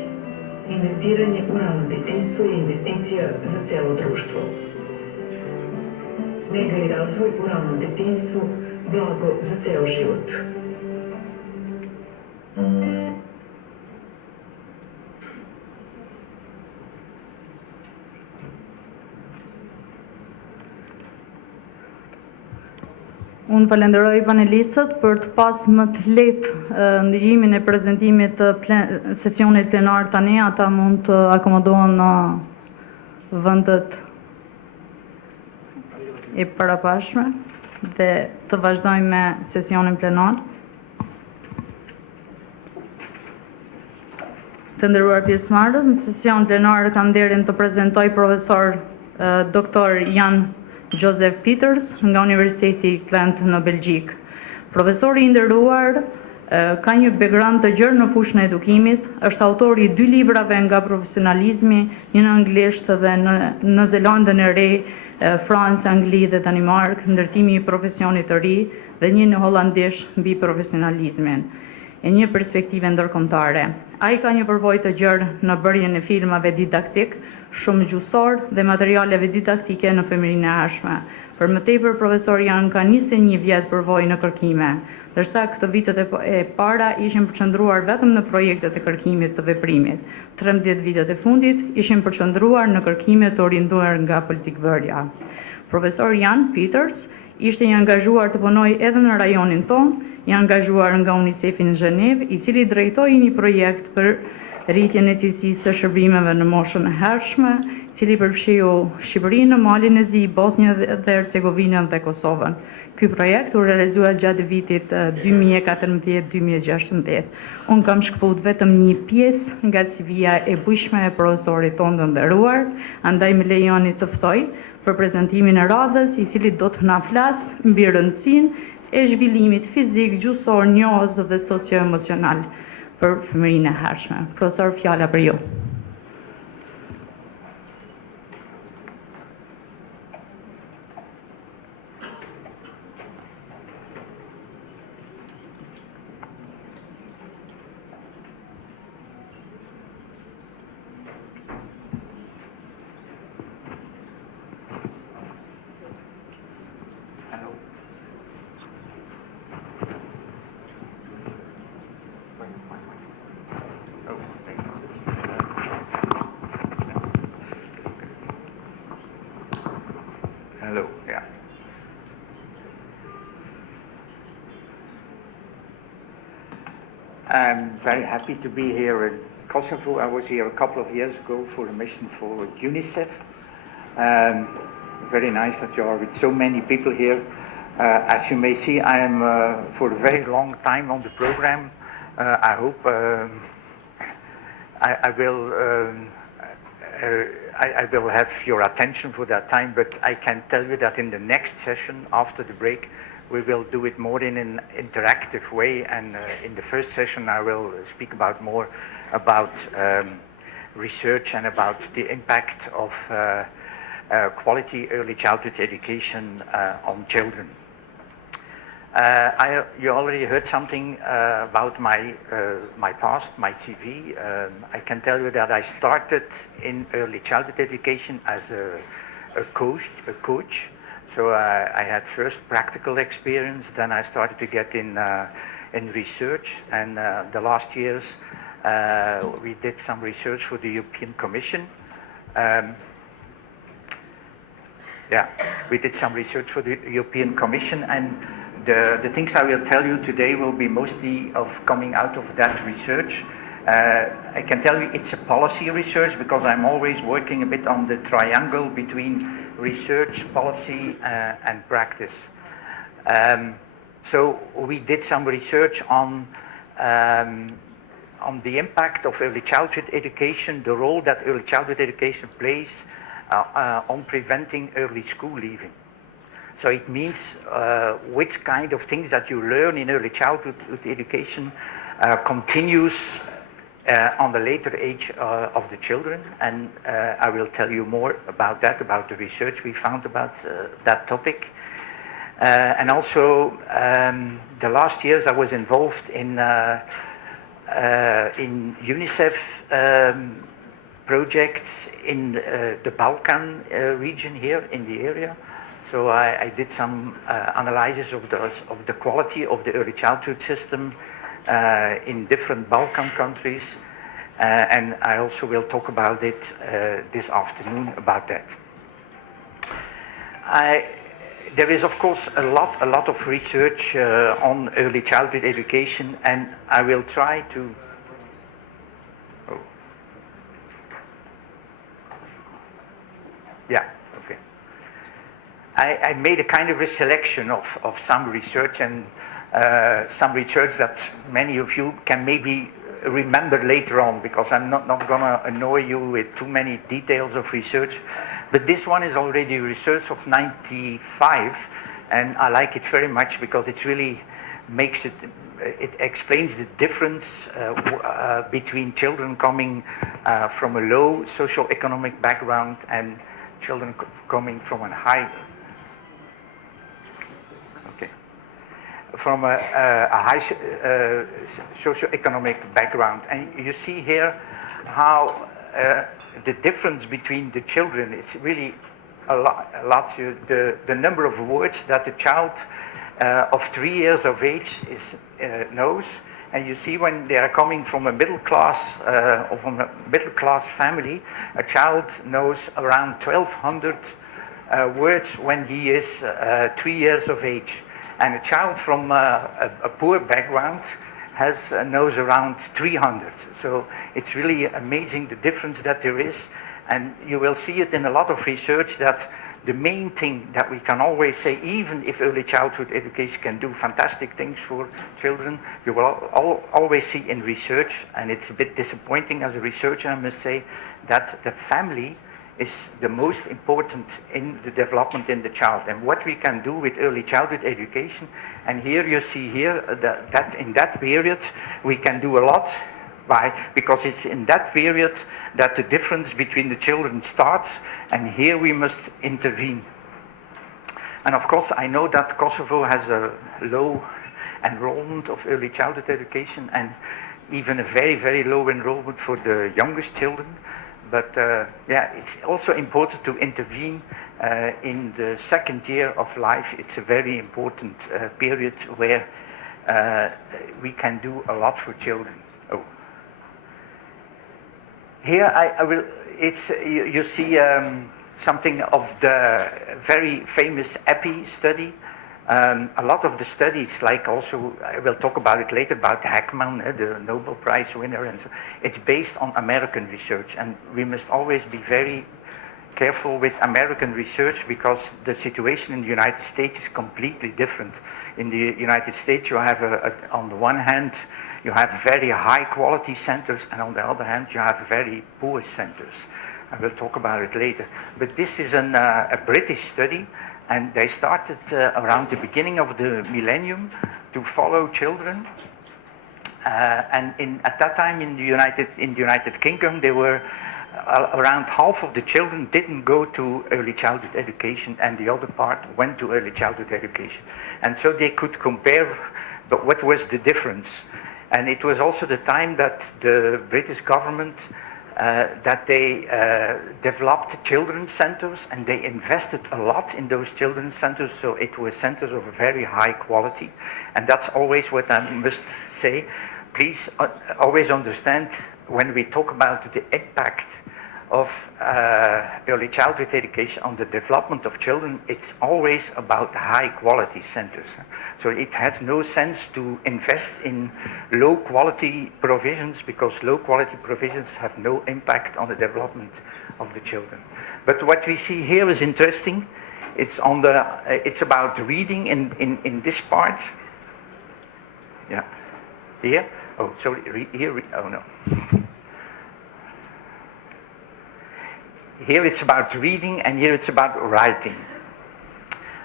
Investiranje u rano djetinjstvo je investicija za celo društvo. Nega i razvoj u ranom djetinjstvu, blago za ceo život. Unë falenderoj panelistët për të pas më të lehtë ndihmimin e prezantimit të sesionit plenar tani, ata mund të akomodohen në vendet e parapashme dhe të vazhdojmë me sesionin plenar. Të nderuar pjesëmarrës, në sesion plenar kam nderin të prezantoj profesor Dr. Jan Joseph Peters nga Universiteti Klent në Belgjik. Profesori i nderuar ka një background të gjerë në fushën e edukimit, është autori i 2 librave nga profesionalizmi, një në anglisht dhe në Zelandën e Re, Francë, Angli dhe Danimark, ndërtimi i profesionit të ri dhe një në hollandisht mbi profesionalizmin e një perspektive ndërkombëtare. Ai ka një përvojë të gjerë në bërjen e filmave didaktik, shumë gjuhësor dhe materialeve didaktike në fëmijërinë e hershme. Për më tepër, profesori Jan ka 21 vjet përvojë në kërkime, ndërsa këto vitet e para ishin përqendruar vetëm në projektet e kërkimit të veprimit. 13 vitet e fundit ishin përqendruar në kërkime të orientuar nga politikbërja. Profesor Jan Peters ishte i angazhuar të punojë edhe në rajonin tonë, i angazhuar nga UNICEF-i në Zhenevë, i cili drejtoi një projekt për rritjen e cilësisë së shërbimeve në moshën e hershme, i cili përfshiu Shqipërinë, Malin e Zi, Bosnjën dhe Hercegovinën dhe Kosovën. Ky projekt u realizua gjatë vitit 2014-2016. Unë kam shkput vetëm një pjesë nga CV-ja e bujshme e profesorit tonë të nderuar, andaj më lejoni të ftoj për prezantimin e radhës, i cili do të na flas mbi rëndësinë e zhvillimit fizik, gjuhësor, njohës dhe socio-emocional për fëmijërinë e hershme. Profesor, fjala për ju. Hello, yeah. I'm very happy to be here in Kosovo. I was here a couple of years ago for a mission for UNICEF. Very nice that you are with so many people here. As you may see, I am for a very long time on the program. I hope I will have your attention for that time, but I can tell you that in the next session, after the break, we will do it more in an interactive way, and in the first session I will speak more about research and about the impact of quality early childhood education on children. You already heard something about my past, my CV. I can tell you that I started in early childhood education as a coach. So I had first practical experience, then I started to get in research, and the last years we did some research for the European Commission. We did some research for the European Commission, and the things I will tell you today will be mostly coming out of that research. I can tell you it's a policy research because I'm always working a bit on the triangle between research, policy, and practice. So we did some research on the impact of early childhood education, the role that early childhood education plays on preventing early school leaving. So it means which kind of things that you learn in early childhood education continues on the later age of the children, and I will tell you more about that, about the research we found about that topic. And also, the last years I was involved in UNICEF projects in the Balkan region here in the area. So I did some analysis of the quality of the early childhood system in different Balkan countries, and I also will talk about it this afternoon about that. There is of course a lot of research on early childhood education, and I will try to I made a kind of a selection of some research and some research that many of you can maybe remember later on, because I'm not going to annoy you with too many details of research. But this one is already research of 95, and I like it very much because it really makes it explains the difference between children coming from a low socioeconomic background and children coming from a high, from a high socioeconomic background. And you see here how the difference between the children is really a lot. The number of words that a child of 3 years of age knows, and you see when they are coming from a middle class or from a middle class family, a child knows around 1,200 words when he is 3 years of age, and a child from a poor background knows around 300. So it's really amazing the difference that there is, and you will see it in a lot of research that the main thing that we can always say, even if early childhood education can do fantastic things for children, you will always see in research, and it's a bit disappointing as a researcher, I must say, that the family is the most important in the development in the child, and what we can do with early childhood education. And here you see here that in that period we can do a lot, because it's in that period that the difference between the children starts, and here we must intervene. And of course I know that Kosovo has a low enrollment of early childhood education, and even a very, very low enrollment for the youngest children. But yeah, it's also important to intervene in the second year of life. It's a very important period where we can do a lot for children. Oh. Here I will, you see something of the very famous EPI study. A lot of the studies, like also, I will talk about it later, about Heckman, the Nobel Prize winner, and so, it's based on American research, and we must always be very careful with American research, because the situation in the United States is completely different. In the United States you have, on the one hand, you have very high quality centers, and on the other hand you have very poor centers. I will talk about it later. But this is a British study, and they started around the beginning of the millennium to follow children. And at that time in the United Kingdom, there were around half of the children didn't go to early childhood education, and the other part went to early childhood education. And so they could compare, but what was the difference? And it was also the time that the British government that they developed children's centers, and they invested a lot in those children's centers, so it were centers of very high quality. And that's always what I must say. Please always understand, when we talk about the impact of early childhood education on the development of children, it's always about high quality centers. So it has no sense to invest in low quality provisions, because low quality provisions have no impact on the development of the children. But what we see here is interesting. It's about reading in this part. Yeah. Here? Oh, sorry, here, oh no. Here it's about reading, and here it's about writing.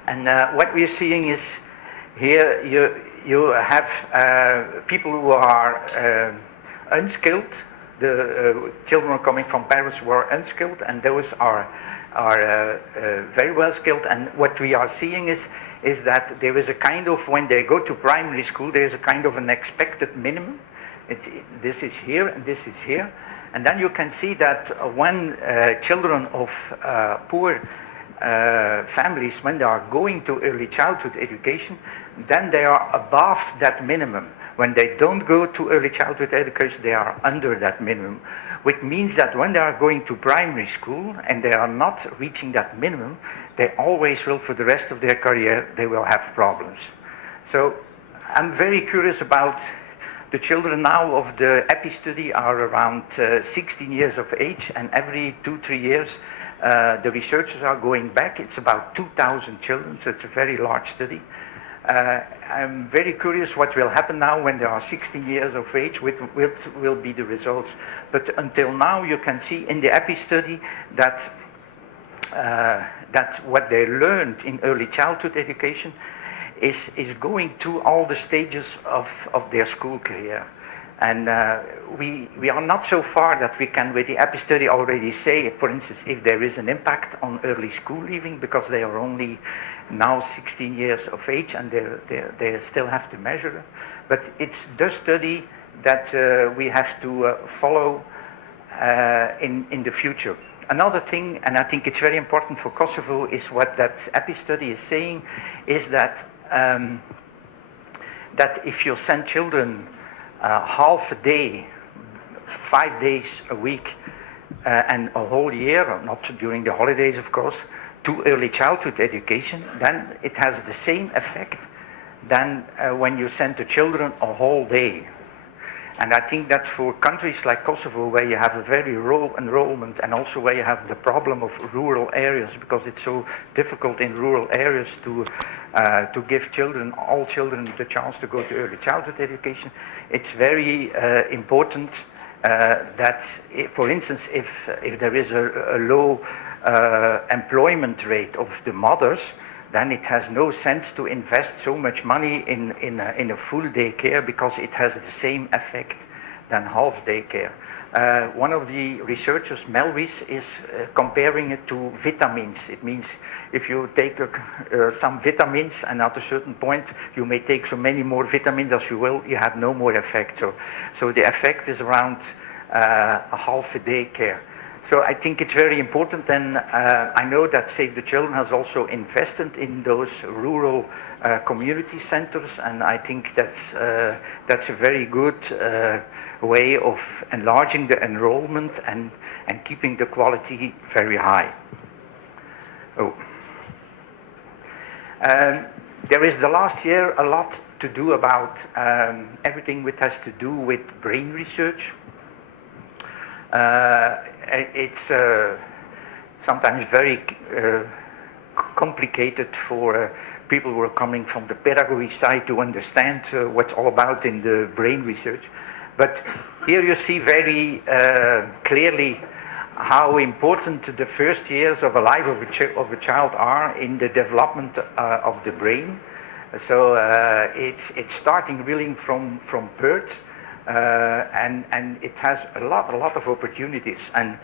And what we're seeing is, here you have people who are unskilled. The children are coming from parents who are unskilled, and those are very well skilled. And what we are seeing is that there is a kind of, when they go to primary school, there is a kind of an expected minimum. This is here and this is here. And then you can see that when children of poor families, when they are going to early childhood education, then they are above that minimum. When they don't go to early childhood education, they are under that minimum, which means that when they are going to primary school and they are not reaching that minimum, they always will, for the rest of their career, they will have problems. So I'm very curious about the children now of the EPI study are around 16 years of age, and every 2-3 years The researchers are going back. It's about 2,000 children, so it's a very large study. I'm very curious what will happen now when they are 16 years of age, what will be the results. But until now, you can see in the EPI study that what they learned in early childhood education is going through all the stages of their school career. And we are not so far that we can, with the EPI study, already say, for instance, if there is an impact on early school leaving, because they are only now 16 years of age and they still have to measure it. But it's the study that we have to follow in the future. Another thing, and I think it's very important for Kosovo, is what that EPI study is saying, is that that if you send children half a day, 5 days a week, and a whole year, not during the holidays of course, to early childhood education, then it has the same effect than when you send the children a whole day. And I think that's for countries like Kosovo, where you have a very low enrollment, and also where you have the problem of rural areas, because it's so difficult in rural areas to give all children the chance to go to early childhood education. It's very important that, for instance, if there is a low employment rate of the mothers, then it has no sense to invest so much money in a full day care, because it has the same effect than half day care. One of the researchers, Melvis, is comparing it to vitamins. It means if you take some vitamins, and at a certain point you may take so many more vitamins as you will, you have no more effect. So the effect is around a half a day care. So I think it's very important, and I know that Save the Children has also invested in those rural community centers, and I think that's a very good way of enlarging the enrollment and keeping the quality very high. There is the last year a lot to do about everything which has to do with brain research. It's sometimes very complicated for people who are coming from the pedagogy side to understand what's all about in the brain research. But here you see very clearly how important the first years of a life of a child are in the development of the brain. So it's starting really from birth. And it has a lot of opportunities, and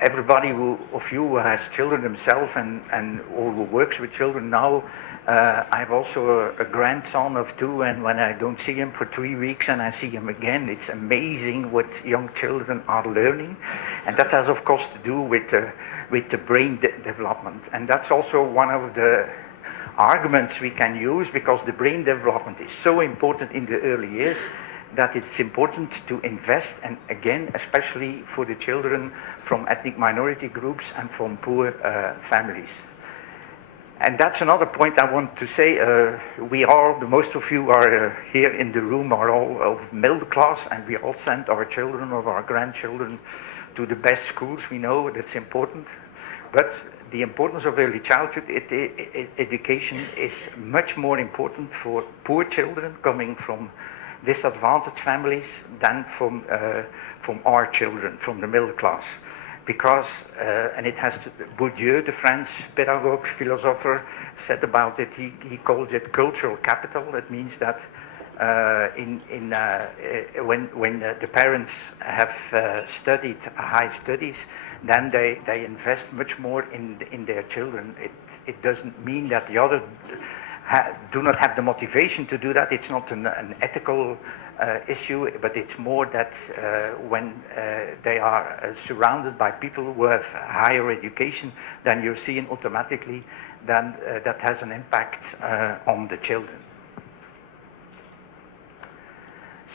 everybody of you who has children himself and or who works with children now, I have also a grandson of 2, and when I don't see him for 3 weeks and I see him again, it's amazing what young children are learning, and that has of course to do with the brain development, and that's also one of the arguments we can use, because the brain development is so important in the early years, that it's important to invest, and again, especially for the children from ethnic minority groups and from poor families. And that's another point I want to say. Most of you are here in the room are all of middle class, and we all send our children or our grandchildren to the best schools. We know that's important, but the importance of early childhood education is much more important for poor children coming from disadvantaged families than from our children, from the middle class. Because, and it has to, Bourdieu, the French pedagogue, philosopher, said about it, he calls it cultural capital. That means that when the parents have studied high studies, then they invest much more in their children. It doesn't mean that the other do not have the motivation to do that. It's not an ethical issue, but it's more that when they are surrounded by people who have higher education, then you're seeing automatically then that has an impact on the children.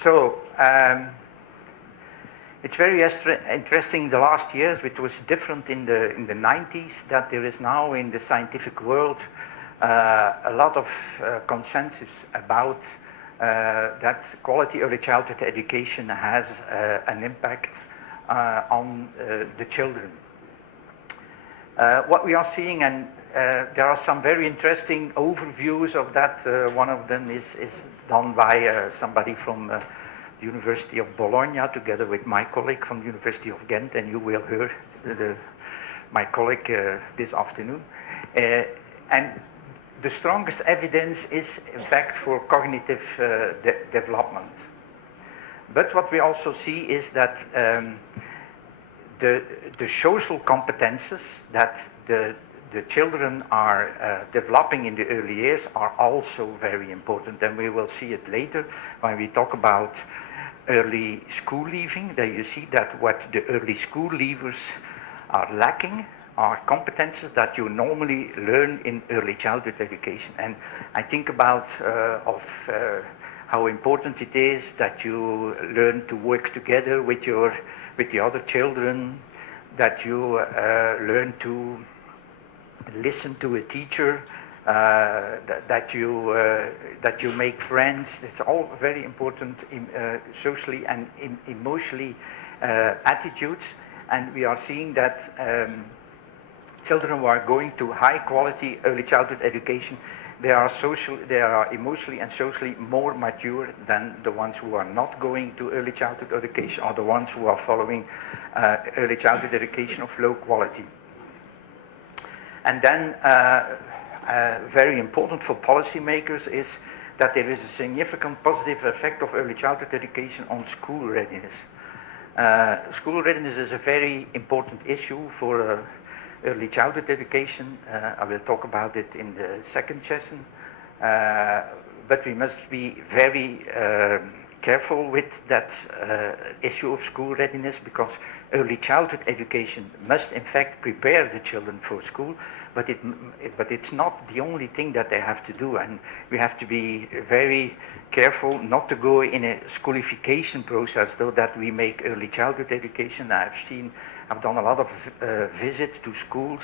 So it's very interesting the last years, which was different in the 90s, that there is now in the scientific world a lot of consensus about that quality early childhood education has an impact on the children. What we are seeing, and there are some very interesting overviews of that. One of them is done by somebody from the University of Bologna, together with my colleague from the University of Ghent, and you will hear my colleague this afternoon. And the strongest evidence is, in fact, for cognitive development. But what we also see is that the social competences that the children are developing in the early years are also very important, and we will see it later when we talk about early school leaving. That you see that what the early school leavers are lacking are competences that you normally learn in early childhood education. And I think about how important it is that you learn to work together with the other children, that you learn to listen to a teacher, that you make friends. It's all very important socially and emotionally attitudes. And we are seeing that children who are going to high quality early childhood education, they are emotionally and socially more mature than the ones who are not going to early childhood education, or the ones who are following early childhood education of low quality. And then very important for policymakers is that there is a significant positive effect of early childhood education on school readiness. School readiness is a very important issue for early childhood education. I will talk about it in the second session. But we must be very careful with that issue of school readiness, because early childhood education must in fact prepare the children for school, but it's not the only thing that they have to do, and we have to be very careful not to go in a schoolification process, though, that we make early childhood education. I've done a lot of visits to schools,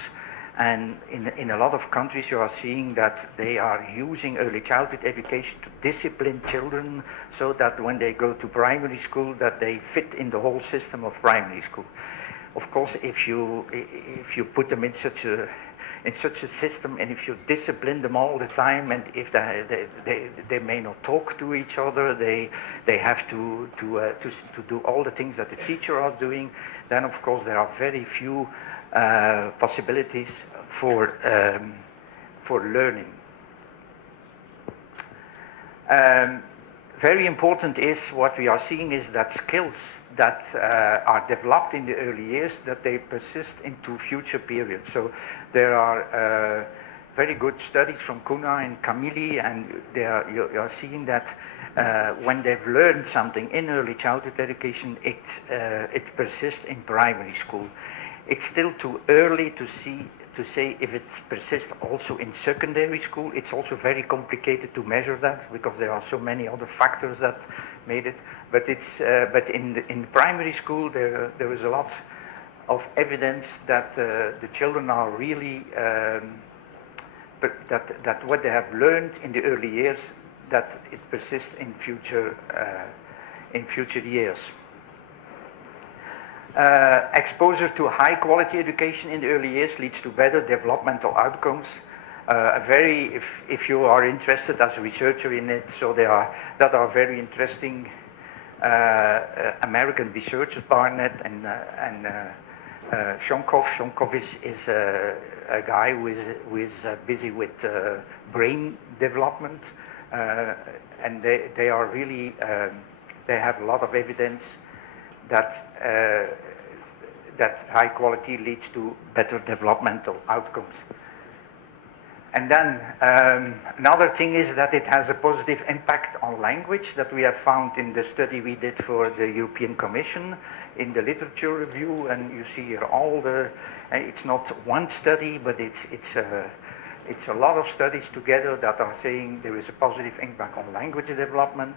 and in a lot of countries you are seeing that they are using early childhood education to discipline children, so that when they go to primary school, that they fit in the whole system of primary school. Of course, if you put them in such a system, and if you discipline them all the time, and if they may not talk to each other, they have to do all the things that the teacher are doing, then of course there are very few possibilities for learning. Very important is what we are seeing is that skills that are developed in the early years, that they persist into future periods. So there are very good studies from Kuna and Camilli, and you are seeing that when they've learned something in early childhood education, it persists in primary school. It's still too early to say if it persists also in secondary school. It's also very complicated to measure that, because there are so many other factors that made it. But in primary school there is a lot of evidence that the children are really that what they have learned in the early years, that it persists in future years. Exposure to high quality education in the early years leads to better developmental outcomes. If you are interested as a researcher in it, so that are very interesting American researchers, Barnett and Shonkov. Shonkov is a guy who is busy with brain development, and they are really they have a lot of evidence that high quality leads to better developmental outcomes. And then another thing is that it has a positive impact on language, that we have found in the study we did for the European Commission in the literature review. And you see here all the, it's not one study, but it's a lot of studies together that are saying there is a positive impact on language development.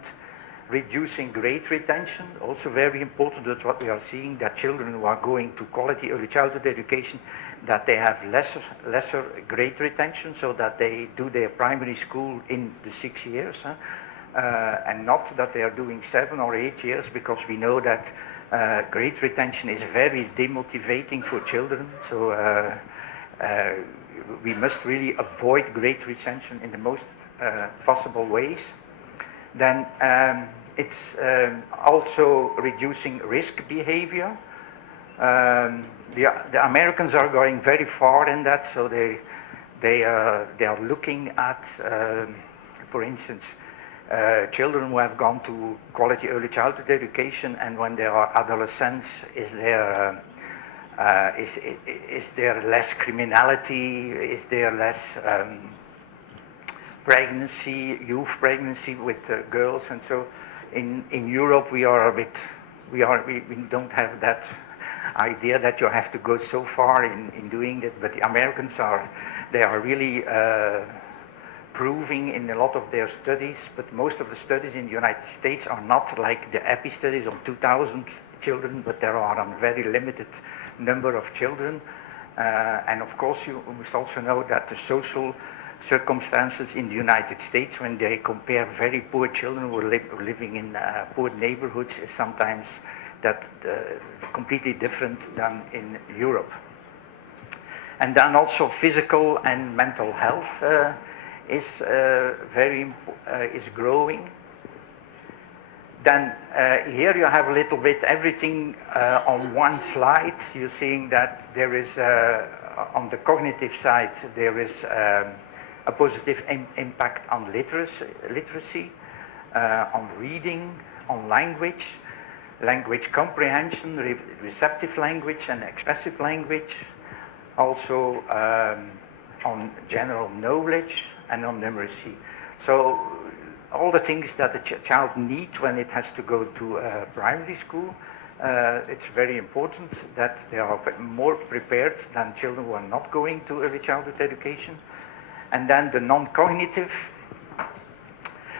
Reducing grade retention, also very important. That's what we are seeing, that children who are going to quality early childhood education, that they have lesser grade retention, so that they do their primary school in the 6 years, and not that they are doing 7 or 8 years, because we know that grade retention is very demotivating for children. So we must really avoid great retention in the most possible ways. Then it's also reducing risk behavior. The Americans are going very far in that, so they are looking at, for instance, children who have gone to quality early childhood education, and when they are adolescents, is there less criminality? Is there less pregnancy, youth pregnancy with girls? And so in Europe we don't have that idea that you have to go so far in doing it, but the Americans are really proving in a lot of their studies, but most of the studies in the United States are not like the EPI studies of 2,000 children, but there are a very limited number of children. And of course you must also know that the social circumstances in the United States, when they compare very poor children who are living in poor neighborhoods, is sometimes completely different than in Europe. And then also physical and mental health is growing. Then here you have a little bit everything on one slide. You're seeing that there is, on the cognitive side, there is a positive impact on literacy, on reading, on language comprehension, receptive language and expressive language, also on general knowledge and on numeracy. So all the things that a child needs when it has to go to primary school, it's very important that they are more prepared than children who are not going to early childhood education. And then the non-cognitive,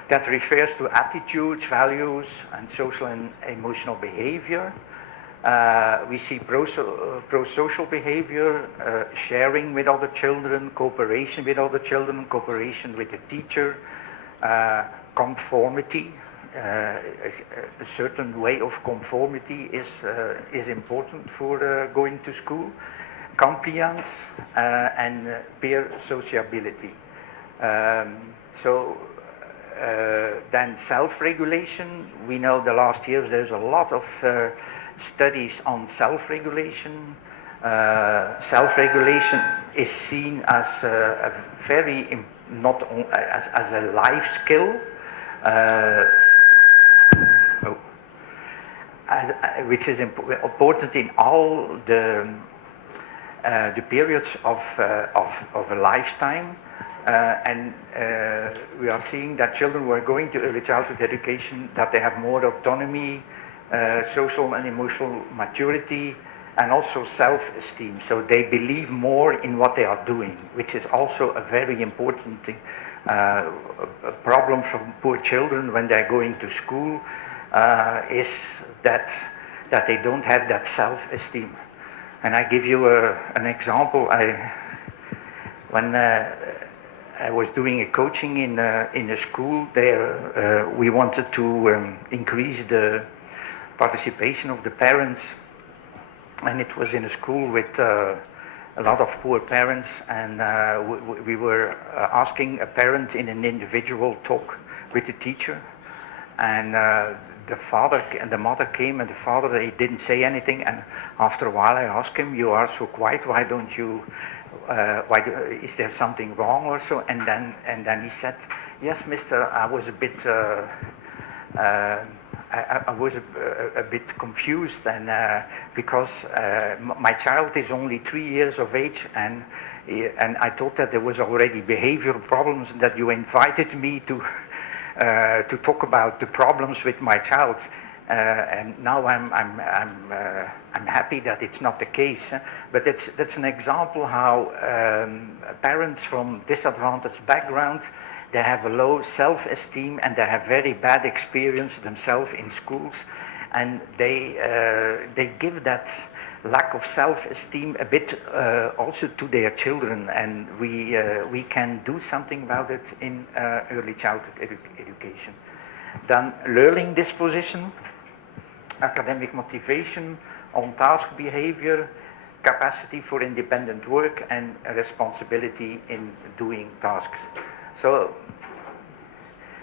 that refers to attitudes, values, and social and emotional behavior. We see pro-social behavior, sharing with other children, cooperation with other children, cooperation with the teacher, conformity. A certain way of conformity is important for going to school. Compliance and peer sociability. Then self-regulation. We know the last years there's a lot of studies on self-regulation. Self-regulation is seen as a very, not as a life skill, which is important in all the periods of a lifetime. And we are seeing that children who are going to early childhood education, that they have more autonomy, social and emotional maturity, and also self-esteem. So they believe more in what they are doing, which is also a very important thing. A problem for poor children when they're going to school is that they don't have that self-esteem. And I give you an example. When I was doing a coaching in a school there, we wanted to increase the participation of the parents, and it was in a school with a lot of poor parents, and we were asking a parent in an individual talk with the teacher, and the father and the mother came, and the father, he didn't say anything, and after a while I asked him, "You are so quiet, why don't you is there something wrong or so?" And then he said, "Yes, mister, I was a bit I was a bit confused, and because my child is only 3 years of age, and I thought that there was already behavioral problems, and that you invited me to talk about the problems with my child, and now I'm happy that it's not the case." But that's an example how parents from disadvantaged backgrounds, they have a low self-esteem, and they have very bad experience themselves in schools, and they give that lack of self-esteem a bit also to their children, and we can do something about it in early childhood education. Then learning disposition, academic motivation, on-task behavior, capacity for independent work and responsibility in doing tasks. So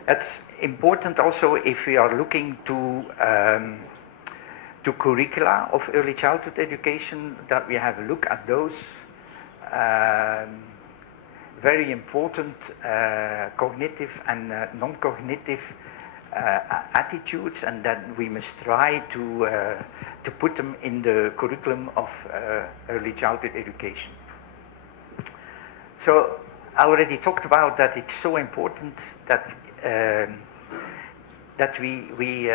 that's important also if we are looking to curricula of early childhood education, that we have a look at those very important cognitive and non-cognitive attitudes, and that we must try to put them in the curriculum of early childhood education. So I already talked about that it's so important that that we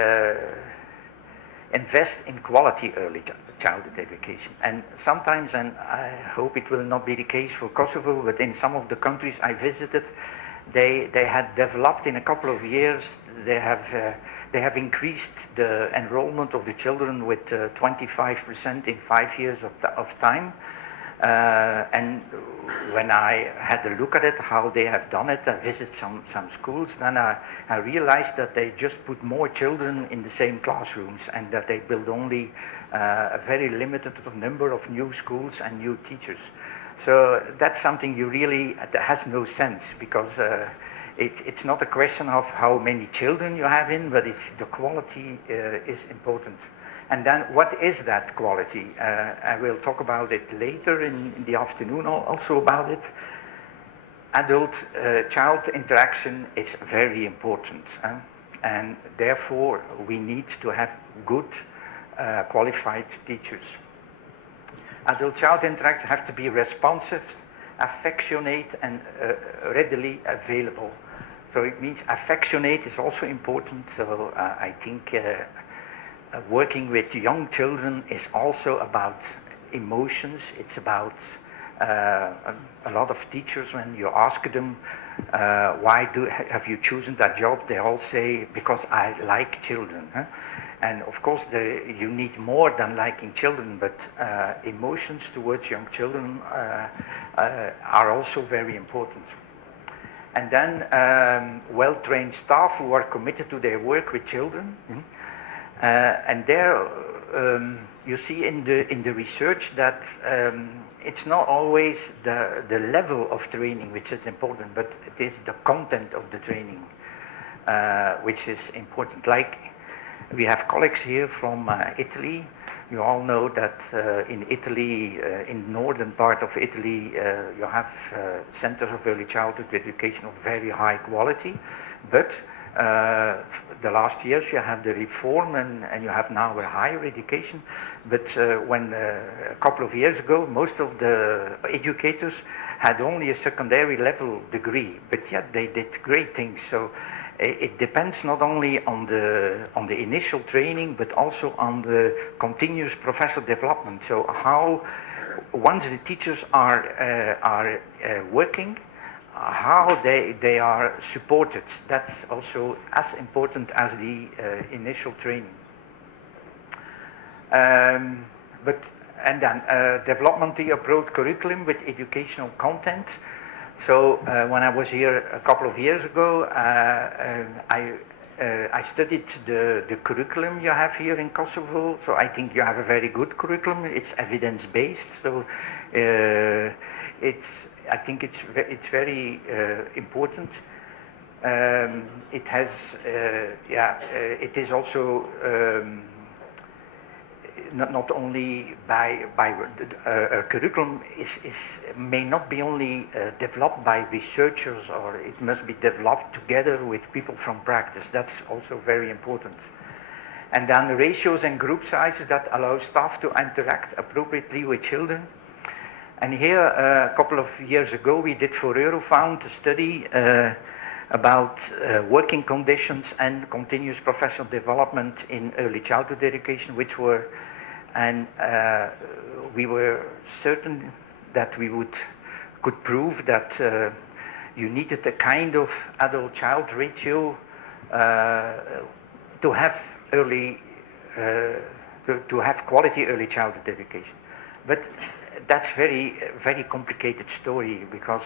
invest in quality early childhood education. And sometimes, and I hope it will not be the case for Kosovo, but in some of the countries I visited, they had developed in a couple of years, they have increased the enrollment of the children with 25% in 5 years of time. And when I had a look at it, how they have done it, I visited some schools, then I realized that they just put more children in the same classrooms, and that they build only a very limited number of new schools and new teachers. So that's something that has no sense, because it's not a question of how many children you have in, but it's the quality is important. And then what is that quality? I will talk about it later in the afternoon also about it. Adult-child interaction is very important. And therefore we need to have good qualified teachers. Adult-child interaction have to be responsive, affectionate, and readily available. So it means affectionate is also important. So I think working with young children is also about emotions. It's about a lot of teachers, when you ask them why have you chosen that job, they all say, because I like children. And of course you need more than liking children, but emotions towards young children are also very important. And then well-trained staff who are committed to their work with children. And there you see in the research that it's not always the level of training which is important, but it is the content of the training which is important. Like, we have colleagues here from Italy. You all know that in Italy, in the northern part of Italy, you have centers of early childhood education of very high quality, but the last years you have the reform and you have now a higher education. But when a couple of years ago, most of the educators had only a secondary level degree, but yet they did great things. So it depends not only on the initial training, but also on the continuous professional development. So how, once the teachers are working, how they are supported. That's also as important as the initial training. And then developmentally approach curriculum with educational content. So when I was here a couple of years ago, I studied the curriculum you have here in Kosovo. So I think you have a very good curriculum. It's evidence-based. So I think it's very important. It has, it is also not only by a curriculum may not be only developed by researchers, or it must be developed together with people from practice. That's also very important. And then the ratios and group sizes that allow staff to interact appropriately with children. And here, a couple of years ago, we did for Eurofound a study about working conditions and continuous professional development in early childhood education, we were certain that we could prove that you needed a kind of adult-child ratio to have quality early childhood education. But that's very, very complicated story, because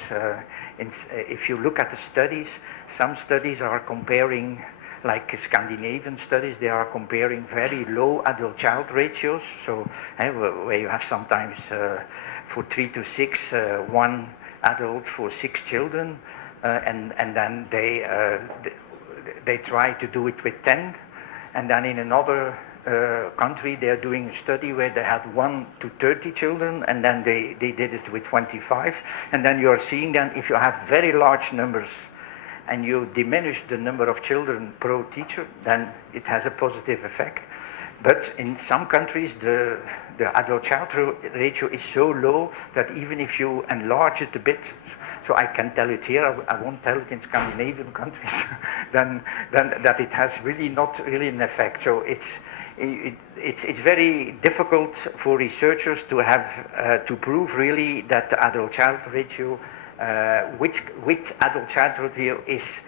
if you look at the studies, some studies are comparing like Scandinavian studies, they are comparing very low adult-child ratios. So where you have sometimes for 3 to 6, 1 adult for 6 children, and then they try to do it with 10, and then in another country they're doing a study where they had 1 to 30 children, and then they did it with 25, and then you're seeing then if you have very large numbers and you diminish the number of children per teacher, then it has a positive effect. But in some countries the adult-child ratio is so low that even if you enlarge it a bit, so I can tell it here, I won't tell it in Scandinavian countries, then that it has really not really an effect. So it's very difficult for researchers to have to prove really that the adult-child ratio, which adult-child ratio is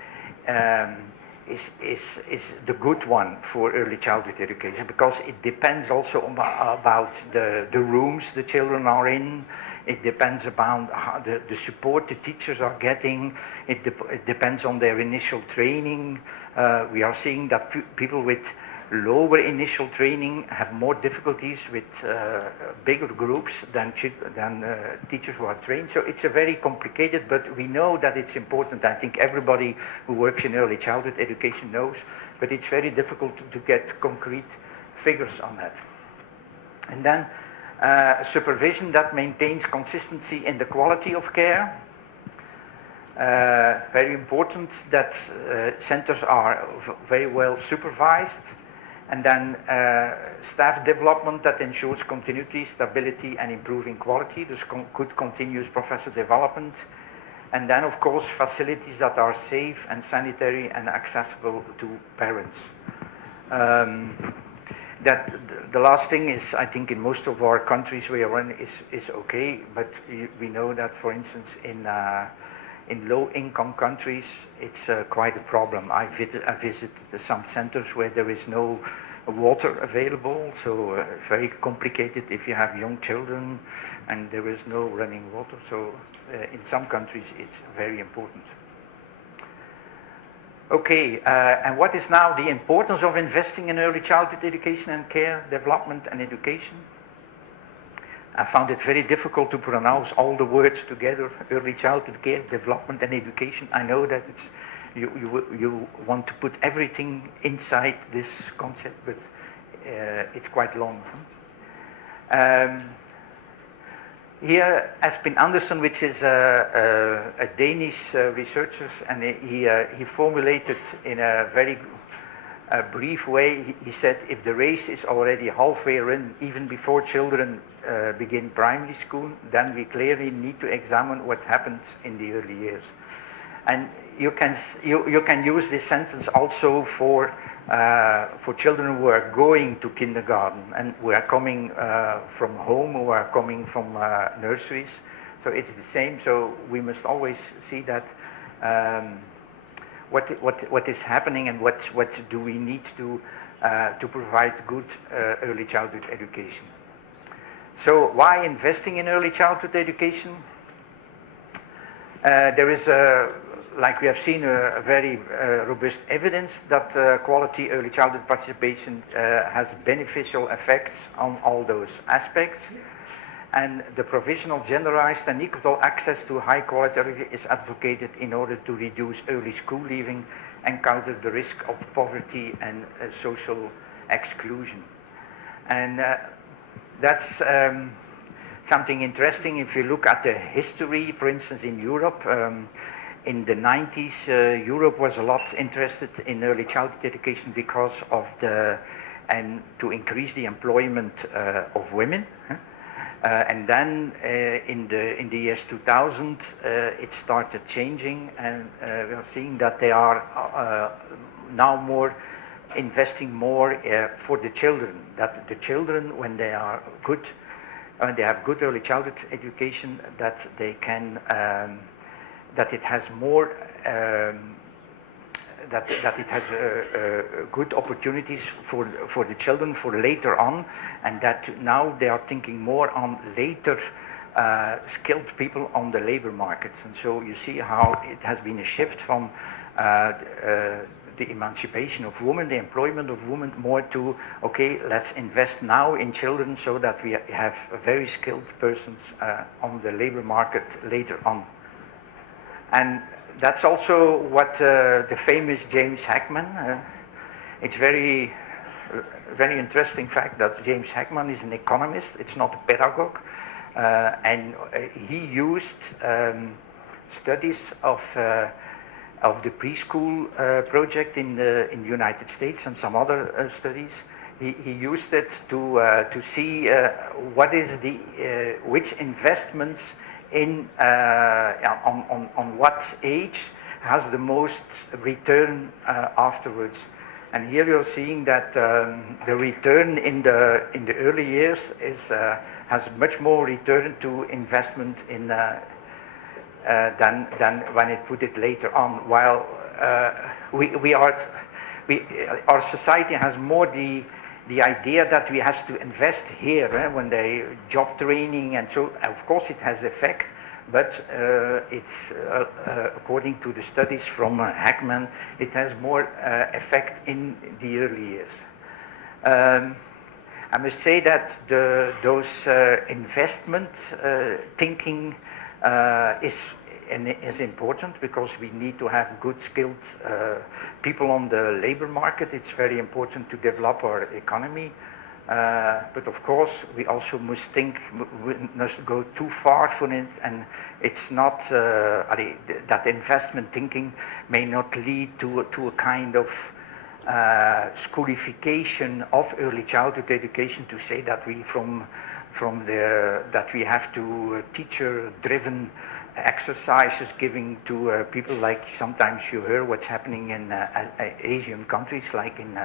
the good one for early childhood education, because it depends also about the rooms the children are in. It depends about how the support the teachers are getting. It depends on their initial training. We are seeing that people with lower initial training have more difficulties with bigger groups than teachers who are trained. So it's a very complicated, but we know that it's important. I think everybody who works in early childhood education knows, but it's very difficult to get concrete figures on that. And then supervision that maintains consistency in the quality of care. Very important that centers are very well supervised. And then staff development that ensures continuity, stability, and improving quality. There's good continuous professor development. And then, of course, facilities that are safe and sanitary and accessible to parents. That the last thing is, I think in most of our countries we are in is okay, but we know that, for instance, in low-income countries, it's quite a problem. I visited some centers where there is no water available, so very complicated if you have young children and there is no running water. So in some countries, it's very important. Okay, and what is now the importance of investing in early childhood education and care, development and education? I found it very difficult to pronounce all the words together, early childhood care, development and education. I know that you want to put everything inside this concept, but it's quite long. Here, Espen Andersen, which is a Danish researcher, and he formulated in a very brief way. He said, if the race is already halfway run, even before children begin primary school, then we clearly need to examine what happens in the early years. And you can use this sentence also for children who are going to kindergarten and who are coming from home, who are coming from nurseries. So it's the same. So we must always see that what is happening and what do we need to provide good early childhood education. So why investing in early childhood education? There is like we have seen, a very robust evidence that quality early childhood participation has beneficial effects on all those aspects. And the provision of generalized and equal access to high quality is advocated in order to reduce early school leaving and counter the risk of poverty and social exclusion. And that's something interesting. If you look at the history, for instance, in Europe, in the 90s, Europe was a lot interested in early childhood education because of and to increase the employment of women. And then in the years 2000, it started changing, and we are seeing that they are now investing more for the children. That the children, when they are good, when they have good early childhood education, that they can, that it has more. That it has good opportunities for the children for later on, and that now they are thinking more on later skilled people on the labor market. And so you see how it has been a shift from the the emancipation of women, the employment of women, more to, okay, let's invest now in children so that we have very skilled persons on the labor market later on. And that's also what the famous James Heckman, it's very interesting fact that James Heckman is an economist, it's not a pedagogue, and he used studies of the preschool project in the United States and some other studies. He used it to see what is which investments in on what age has the most return afterwards. And here you're seeing that the return in the early years has much more return to investment in than when it put it later on. While our society has more the idea that we have to invest here when they job training, and so of course it has effect, but it's according to the studies from Heckman, it has more effect in the early years. I must say that those investment thinking is important, because we need to have good skilled people on the labor market. It's very important to develop our economy. But of course, we also must go too far for it, and it's not, that investment thinking may not lead to a kind of schoolification of early childhood education, to say that we that we have to teacher-driven exercises giving to people, like sometimes you hear what's happening in Asian countries, like in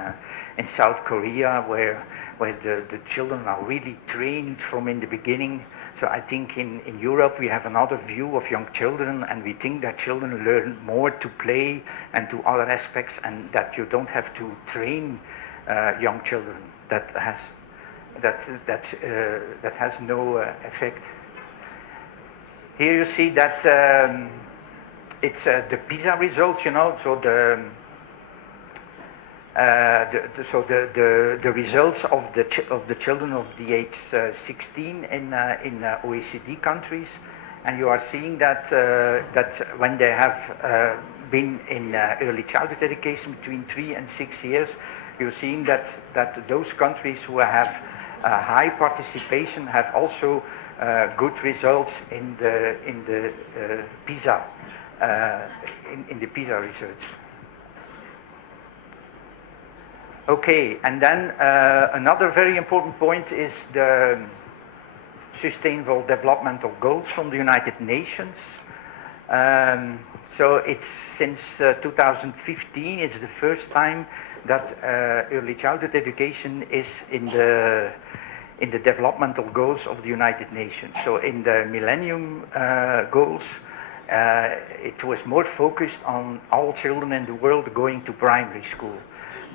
South Korea, where the children are really trained from in the beginning. So I think in Europe we have another view of young children, and we think that children learn more to play and to other aspects, and that you don't have to train young children. That has no effect. Here you see that it's the PISA results, so the results of the children of the age 16 in OECD countries, and you are seeing that when they have been in early childhood education between 3 and 6 years, you're seeing that those countries who have high participation have also good results in the PISA in the PISA research. Okay, and then another very important point is the Sustainable Developmental Goals from the United Nations. So it's since 2015, it's the first time that early childhood education is in the developmental goals of the United Nations. So in the Millennium Goals, it was more focused on all children in the world going to primary school.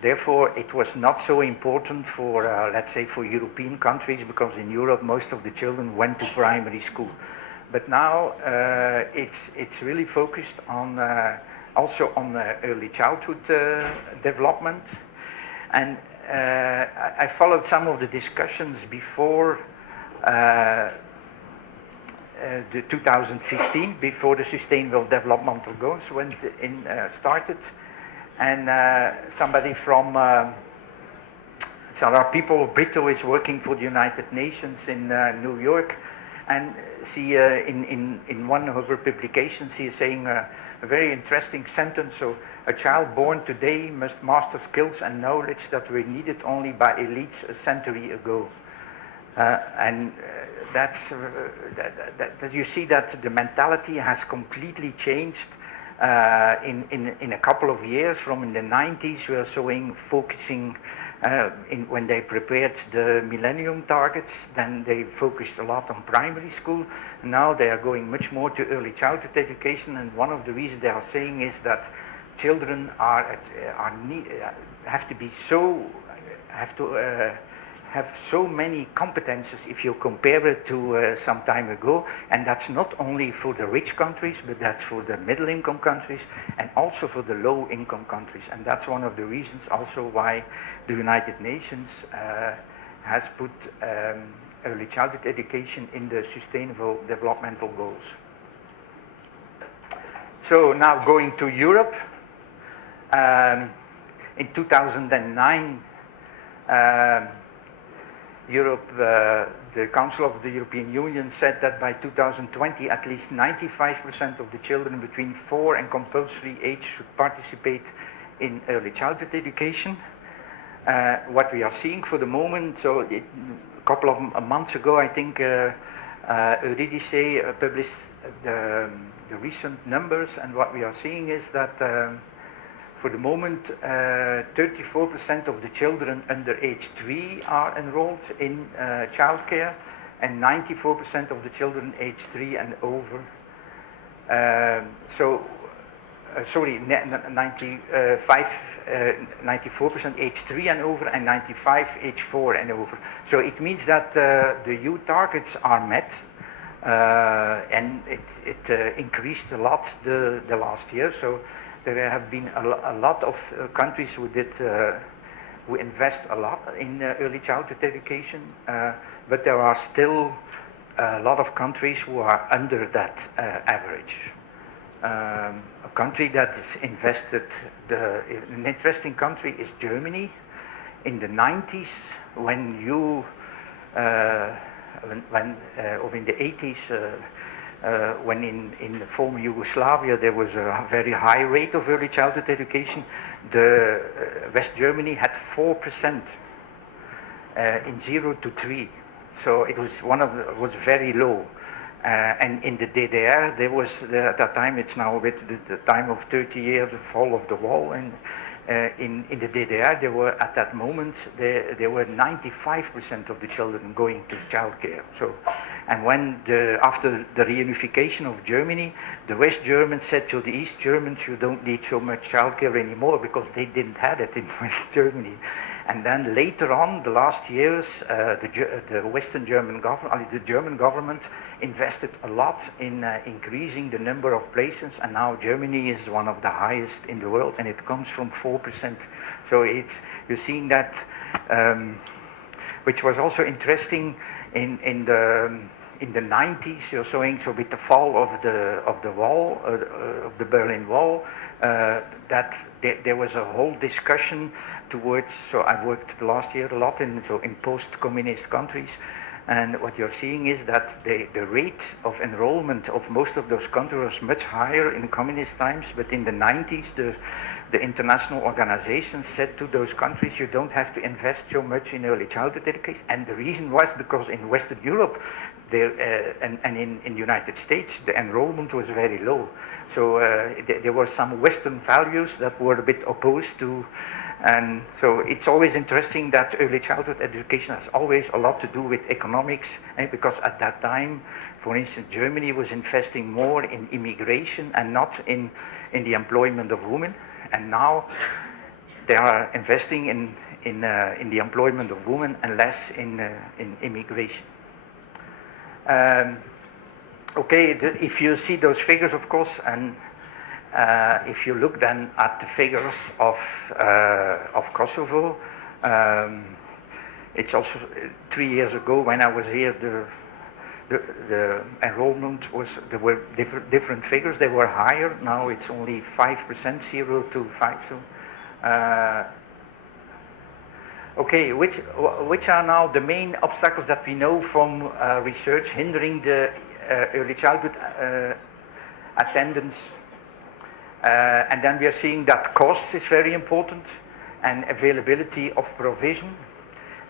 Therefore, it was not so important for, let's say, for European countries, because in Europe most of the children went to primary school. But now it's really focused on also on early childhood development. And I followed some of the discussions before the 2015, before the Sustainable Developmental Goals started. And somebody from, so there are people, Brito is working for the United Nations in New York, and she, in one of her publications, she is saying a very interesting sentence. So, a child born today must master skills and knowledge that were needed only by elites a century ago. And that's that you see that the mentality has completely changed in a couple of years. From in the 90s, we are focusing when they prepared the Millennium Targets, then they focused a lot on primary school. Now they are going much more to early childhood education, and one of the reasons they are saying is that children have have so many competences if you compare it to some time ago, and that's not only for the rich countries, but that's for the middle-income countries and also for the low-income countries. And that's one of the reasons also why the United Nations has put early childhood education in the Sustainable Developmental Goals. So now going to Europe, in 2009, Europe, the Council of the European Union said that by 2020 at least 95% of the children between 4 and compulsory age should participate in early childhood education. What we are seeing for the moment, so a couple of months ago I think Eurydice published the recent numbers, and what we are seeing is that for the moment 34% of the children under age 3 are enrolled in childcare, and 94% of the children age 3 and over. 94% age 3 and over, and 95 age 4 and over. So it means that the youth targets are met, and it increased a lot the last year. So there have been a lot of countries who invest a lot in early childhood education, but there are still a lot of countries who are under that average. A country that is invested, an interesting country is Germany. In the 90s, when in the 80s, when in the former Yugoslavia there was a very high rate of early childhood education, West Germany had 4% in 0 to 3. So it was was very low. And in the DDR, there was at that time, it's now with the time of 30 years, the fall of the wall, and in the DDR, there were at that moment there were 95% of the children going to childcare. So, and when after the reunification of Germany, the West Germans said to the East Germans, you don't need so much childcare anymore, because they didn't have it in West Germany. And then later on, the last years, the Western German government, the German government invested a lot in increasing the number of places, and now Germany is one of the highest in the world, and it comes from 4%. So you're seeing that, which was also interesting in the 90s. You're showing, so with the fall of the wall, of the Berlin Wall, that there was a whole discussion towards. So I worked the last year a lot in post-communist countries. And what you're seeing is that the rate of enrollment of most of those countries was much higher in communist times, but in the 90s, the international organizations said to those countries, you don't have to invest so much in early childhood education. And the reason was because in Western Europe and in the United States, the enrollment was very low. So there were some Western values that were a bit opposed to. And so it's always interesting that early childhood education has always a lot to do with economics, because at that time, for instance, Germany was investing more in immigration and not in the employment of women, and now they are investing in the employment of women and less in immigration. Okay, if you see those figures, of course, and if you look then at the figures of Kosovo, it's also 3 years ago when I was here, the enrollment was, there were different figures, they were higher. Now it's only 5%, 0 to 5. So, okay, which are now the main obstacles that we know from research hindering the early childhood attendance? And then we are seeing that cost is very important, and availability of provision,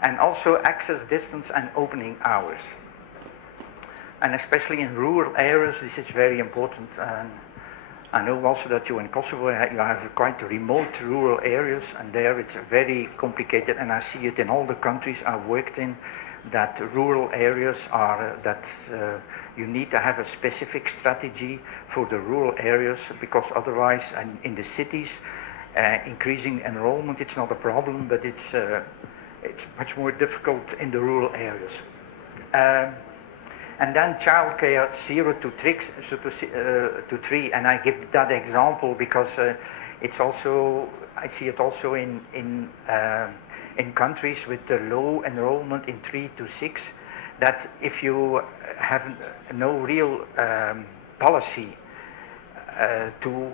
and also access distance and opening hours. And especially in rural areas, this is very important. And I know also that you in Kosovo, you have quite remote rural areas, and there it's very complicated, and I see it in all the countries I've worked in, that rural areas are, you need to have a specific strategy for the rural areas, because otherwise, and in the cities, increasing enrollment, it's not a problem, but it's it's much more difficult in the rural areas. And then childcare 0 to 3, and I give that example because it's also, I see it also in countries with the low enrollment in 3 to 6, that if you have no real policy to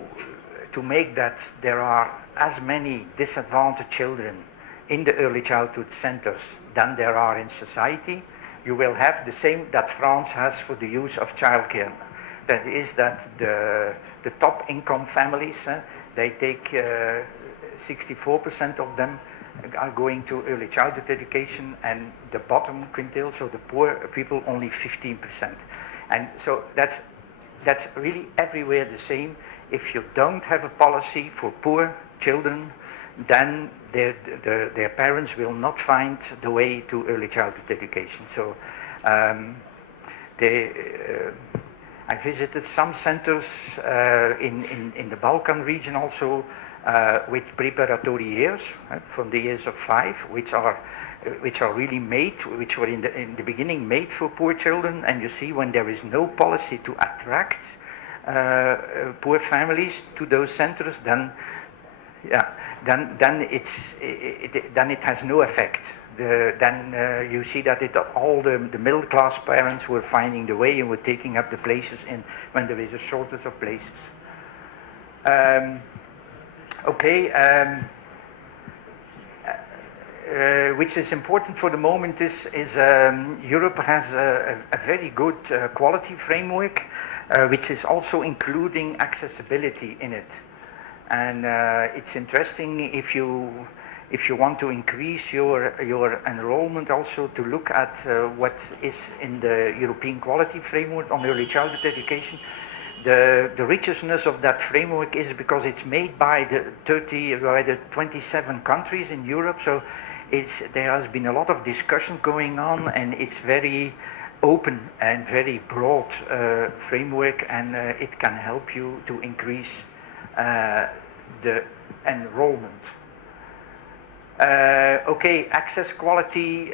make that there are as many disadvantaged children in the early childhood centers than there are in society, you will have the same that France has for the use of childcare. That is that the top income families, they take 64% of them are going to early childhood education, and the bottom quintile, so the poor people, only 15%. And so that's really everywhere the same. If you don't have a policy for poor children, then their parents will not find the way to early childhood education. So I visited some centers in the Balkan region also with preparatory years from the years of 5, which are really made, which were in the beginning made for poor children. And you see, when there is no policy to attract poor families to those centers, then it has no effect. Then you see that all the middle class parents were finding the way and were taking up the places when there is a shortage of places. Which is important for the moment is Europe has a very good quality framework, which is also including accessibility in it. And it's interesting if you want to increase your enrollment, also to look at what is in the European quality framework on early childhood education. The richness of that framework is because it's made by the 27 countries in Europe. So there has been a lot of discussion going on, and it's very open and very broad framework, and it can help you to increase the enrollment. Access quality,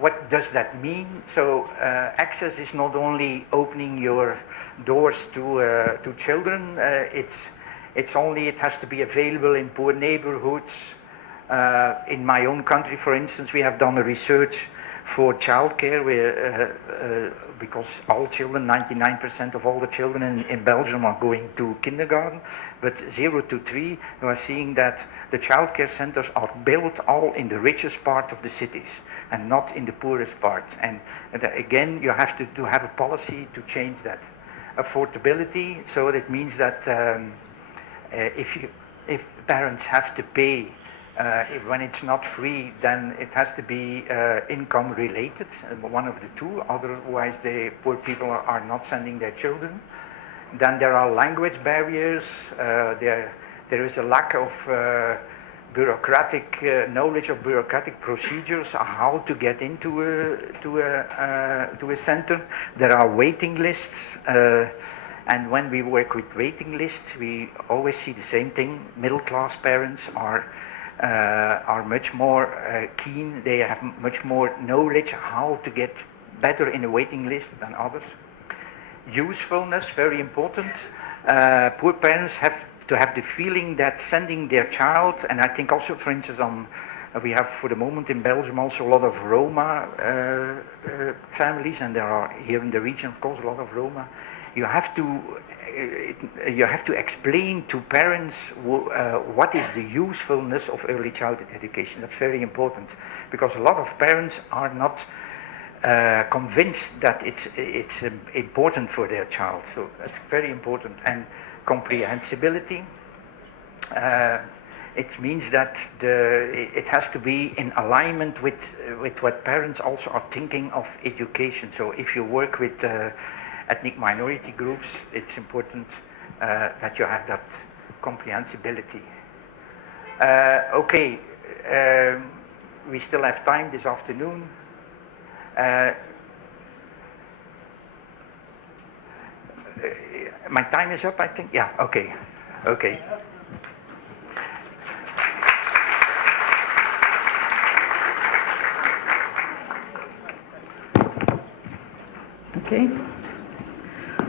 what does that mean? So access is not only opening your doors to children, it has to be available in poor neighborhoods. In my own country, for instance, we have done a research for childcare, because all children, 99% of all the children in Belgium are going to kindergarten, but 0 to 3, we are seeing that the childcare centers are built all in the richest part of the cities and not in the poorest part. And again, you have to have a policy to change that. Affordability, so that means that if parents have to pay, when it's not free, then it has to be income related, one of the two, otherwise the poor people are not sending their children. Then there are language barriers, there is a lack of bureaucratic knowledge of bureaucratic procedures, how to get into a center. There are waiting lists, and when we work with waiting lists, we always see the same thing. Middle class parents are much more keen, they have much more knowledge how to get better in a waiting list than others. Usefulness, very important. Poor parents have to have the feeling that sending their child, and I think also, for instance, we have for the moment in Belgium also a lot of Roma families, and there are here in the region, of course, a lot of Roma. You have to explain to parents what is the usefulness of early childhood education. That's very important, because a lot of parents are not convinced that it's important for their child. So that's very important. And comprehensibility, it means that it has to be in alignment with what parents also are thinking of education. So if you work with ethnic minority groups, it's important that you have that comprehensibility. We still have time this afternoon. My time is up, I think. Yeah, okay. Okay.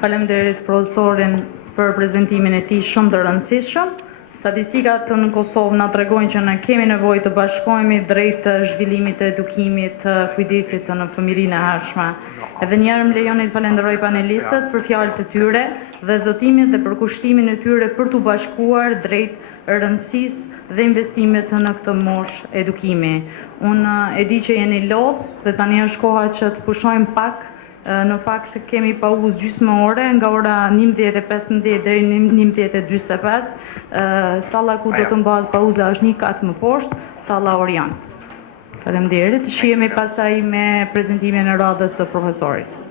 Faleminderit profesorin për prezantimin e tij shumë të rëndësishëm. Statistikat në Kosovë na tregojnë që ne kemi nevojë të bashkohemi drejt zhvillimit të edukimit, të kujdesit në fëmijërinë e hershme. Edhe një herë më lejoni të falenderoj panelistët për fjalët e tyre dhe zotimin dhe për kushtimin e tyre për t'u bashkuar drejt rëndësisë dhe investimit në këtë moshë edukimi. Unë e di që jeni lodh dhe tani është koha që të pushojmë pak. Në fakt kemi pauzë gjysmë ore nga ora 11:15 deri në 11:45. Salla ku do të mbahet pauza është një kat më poshtë, salla Orion. Faleminderit. Shihemi pastaj me prezantimin e radhës të profesorit.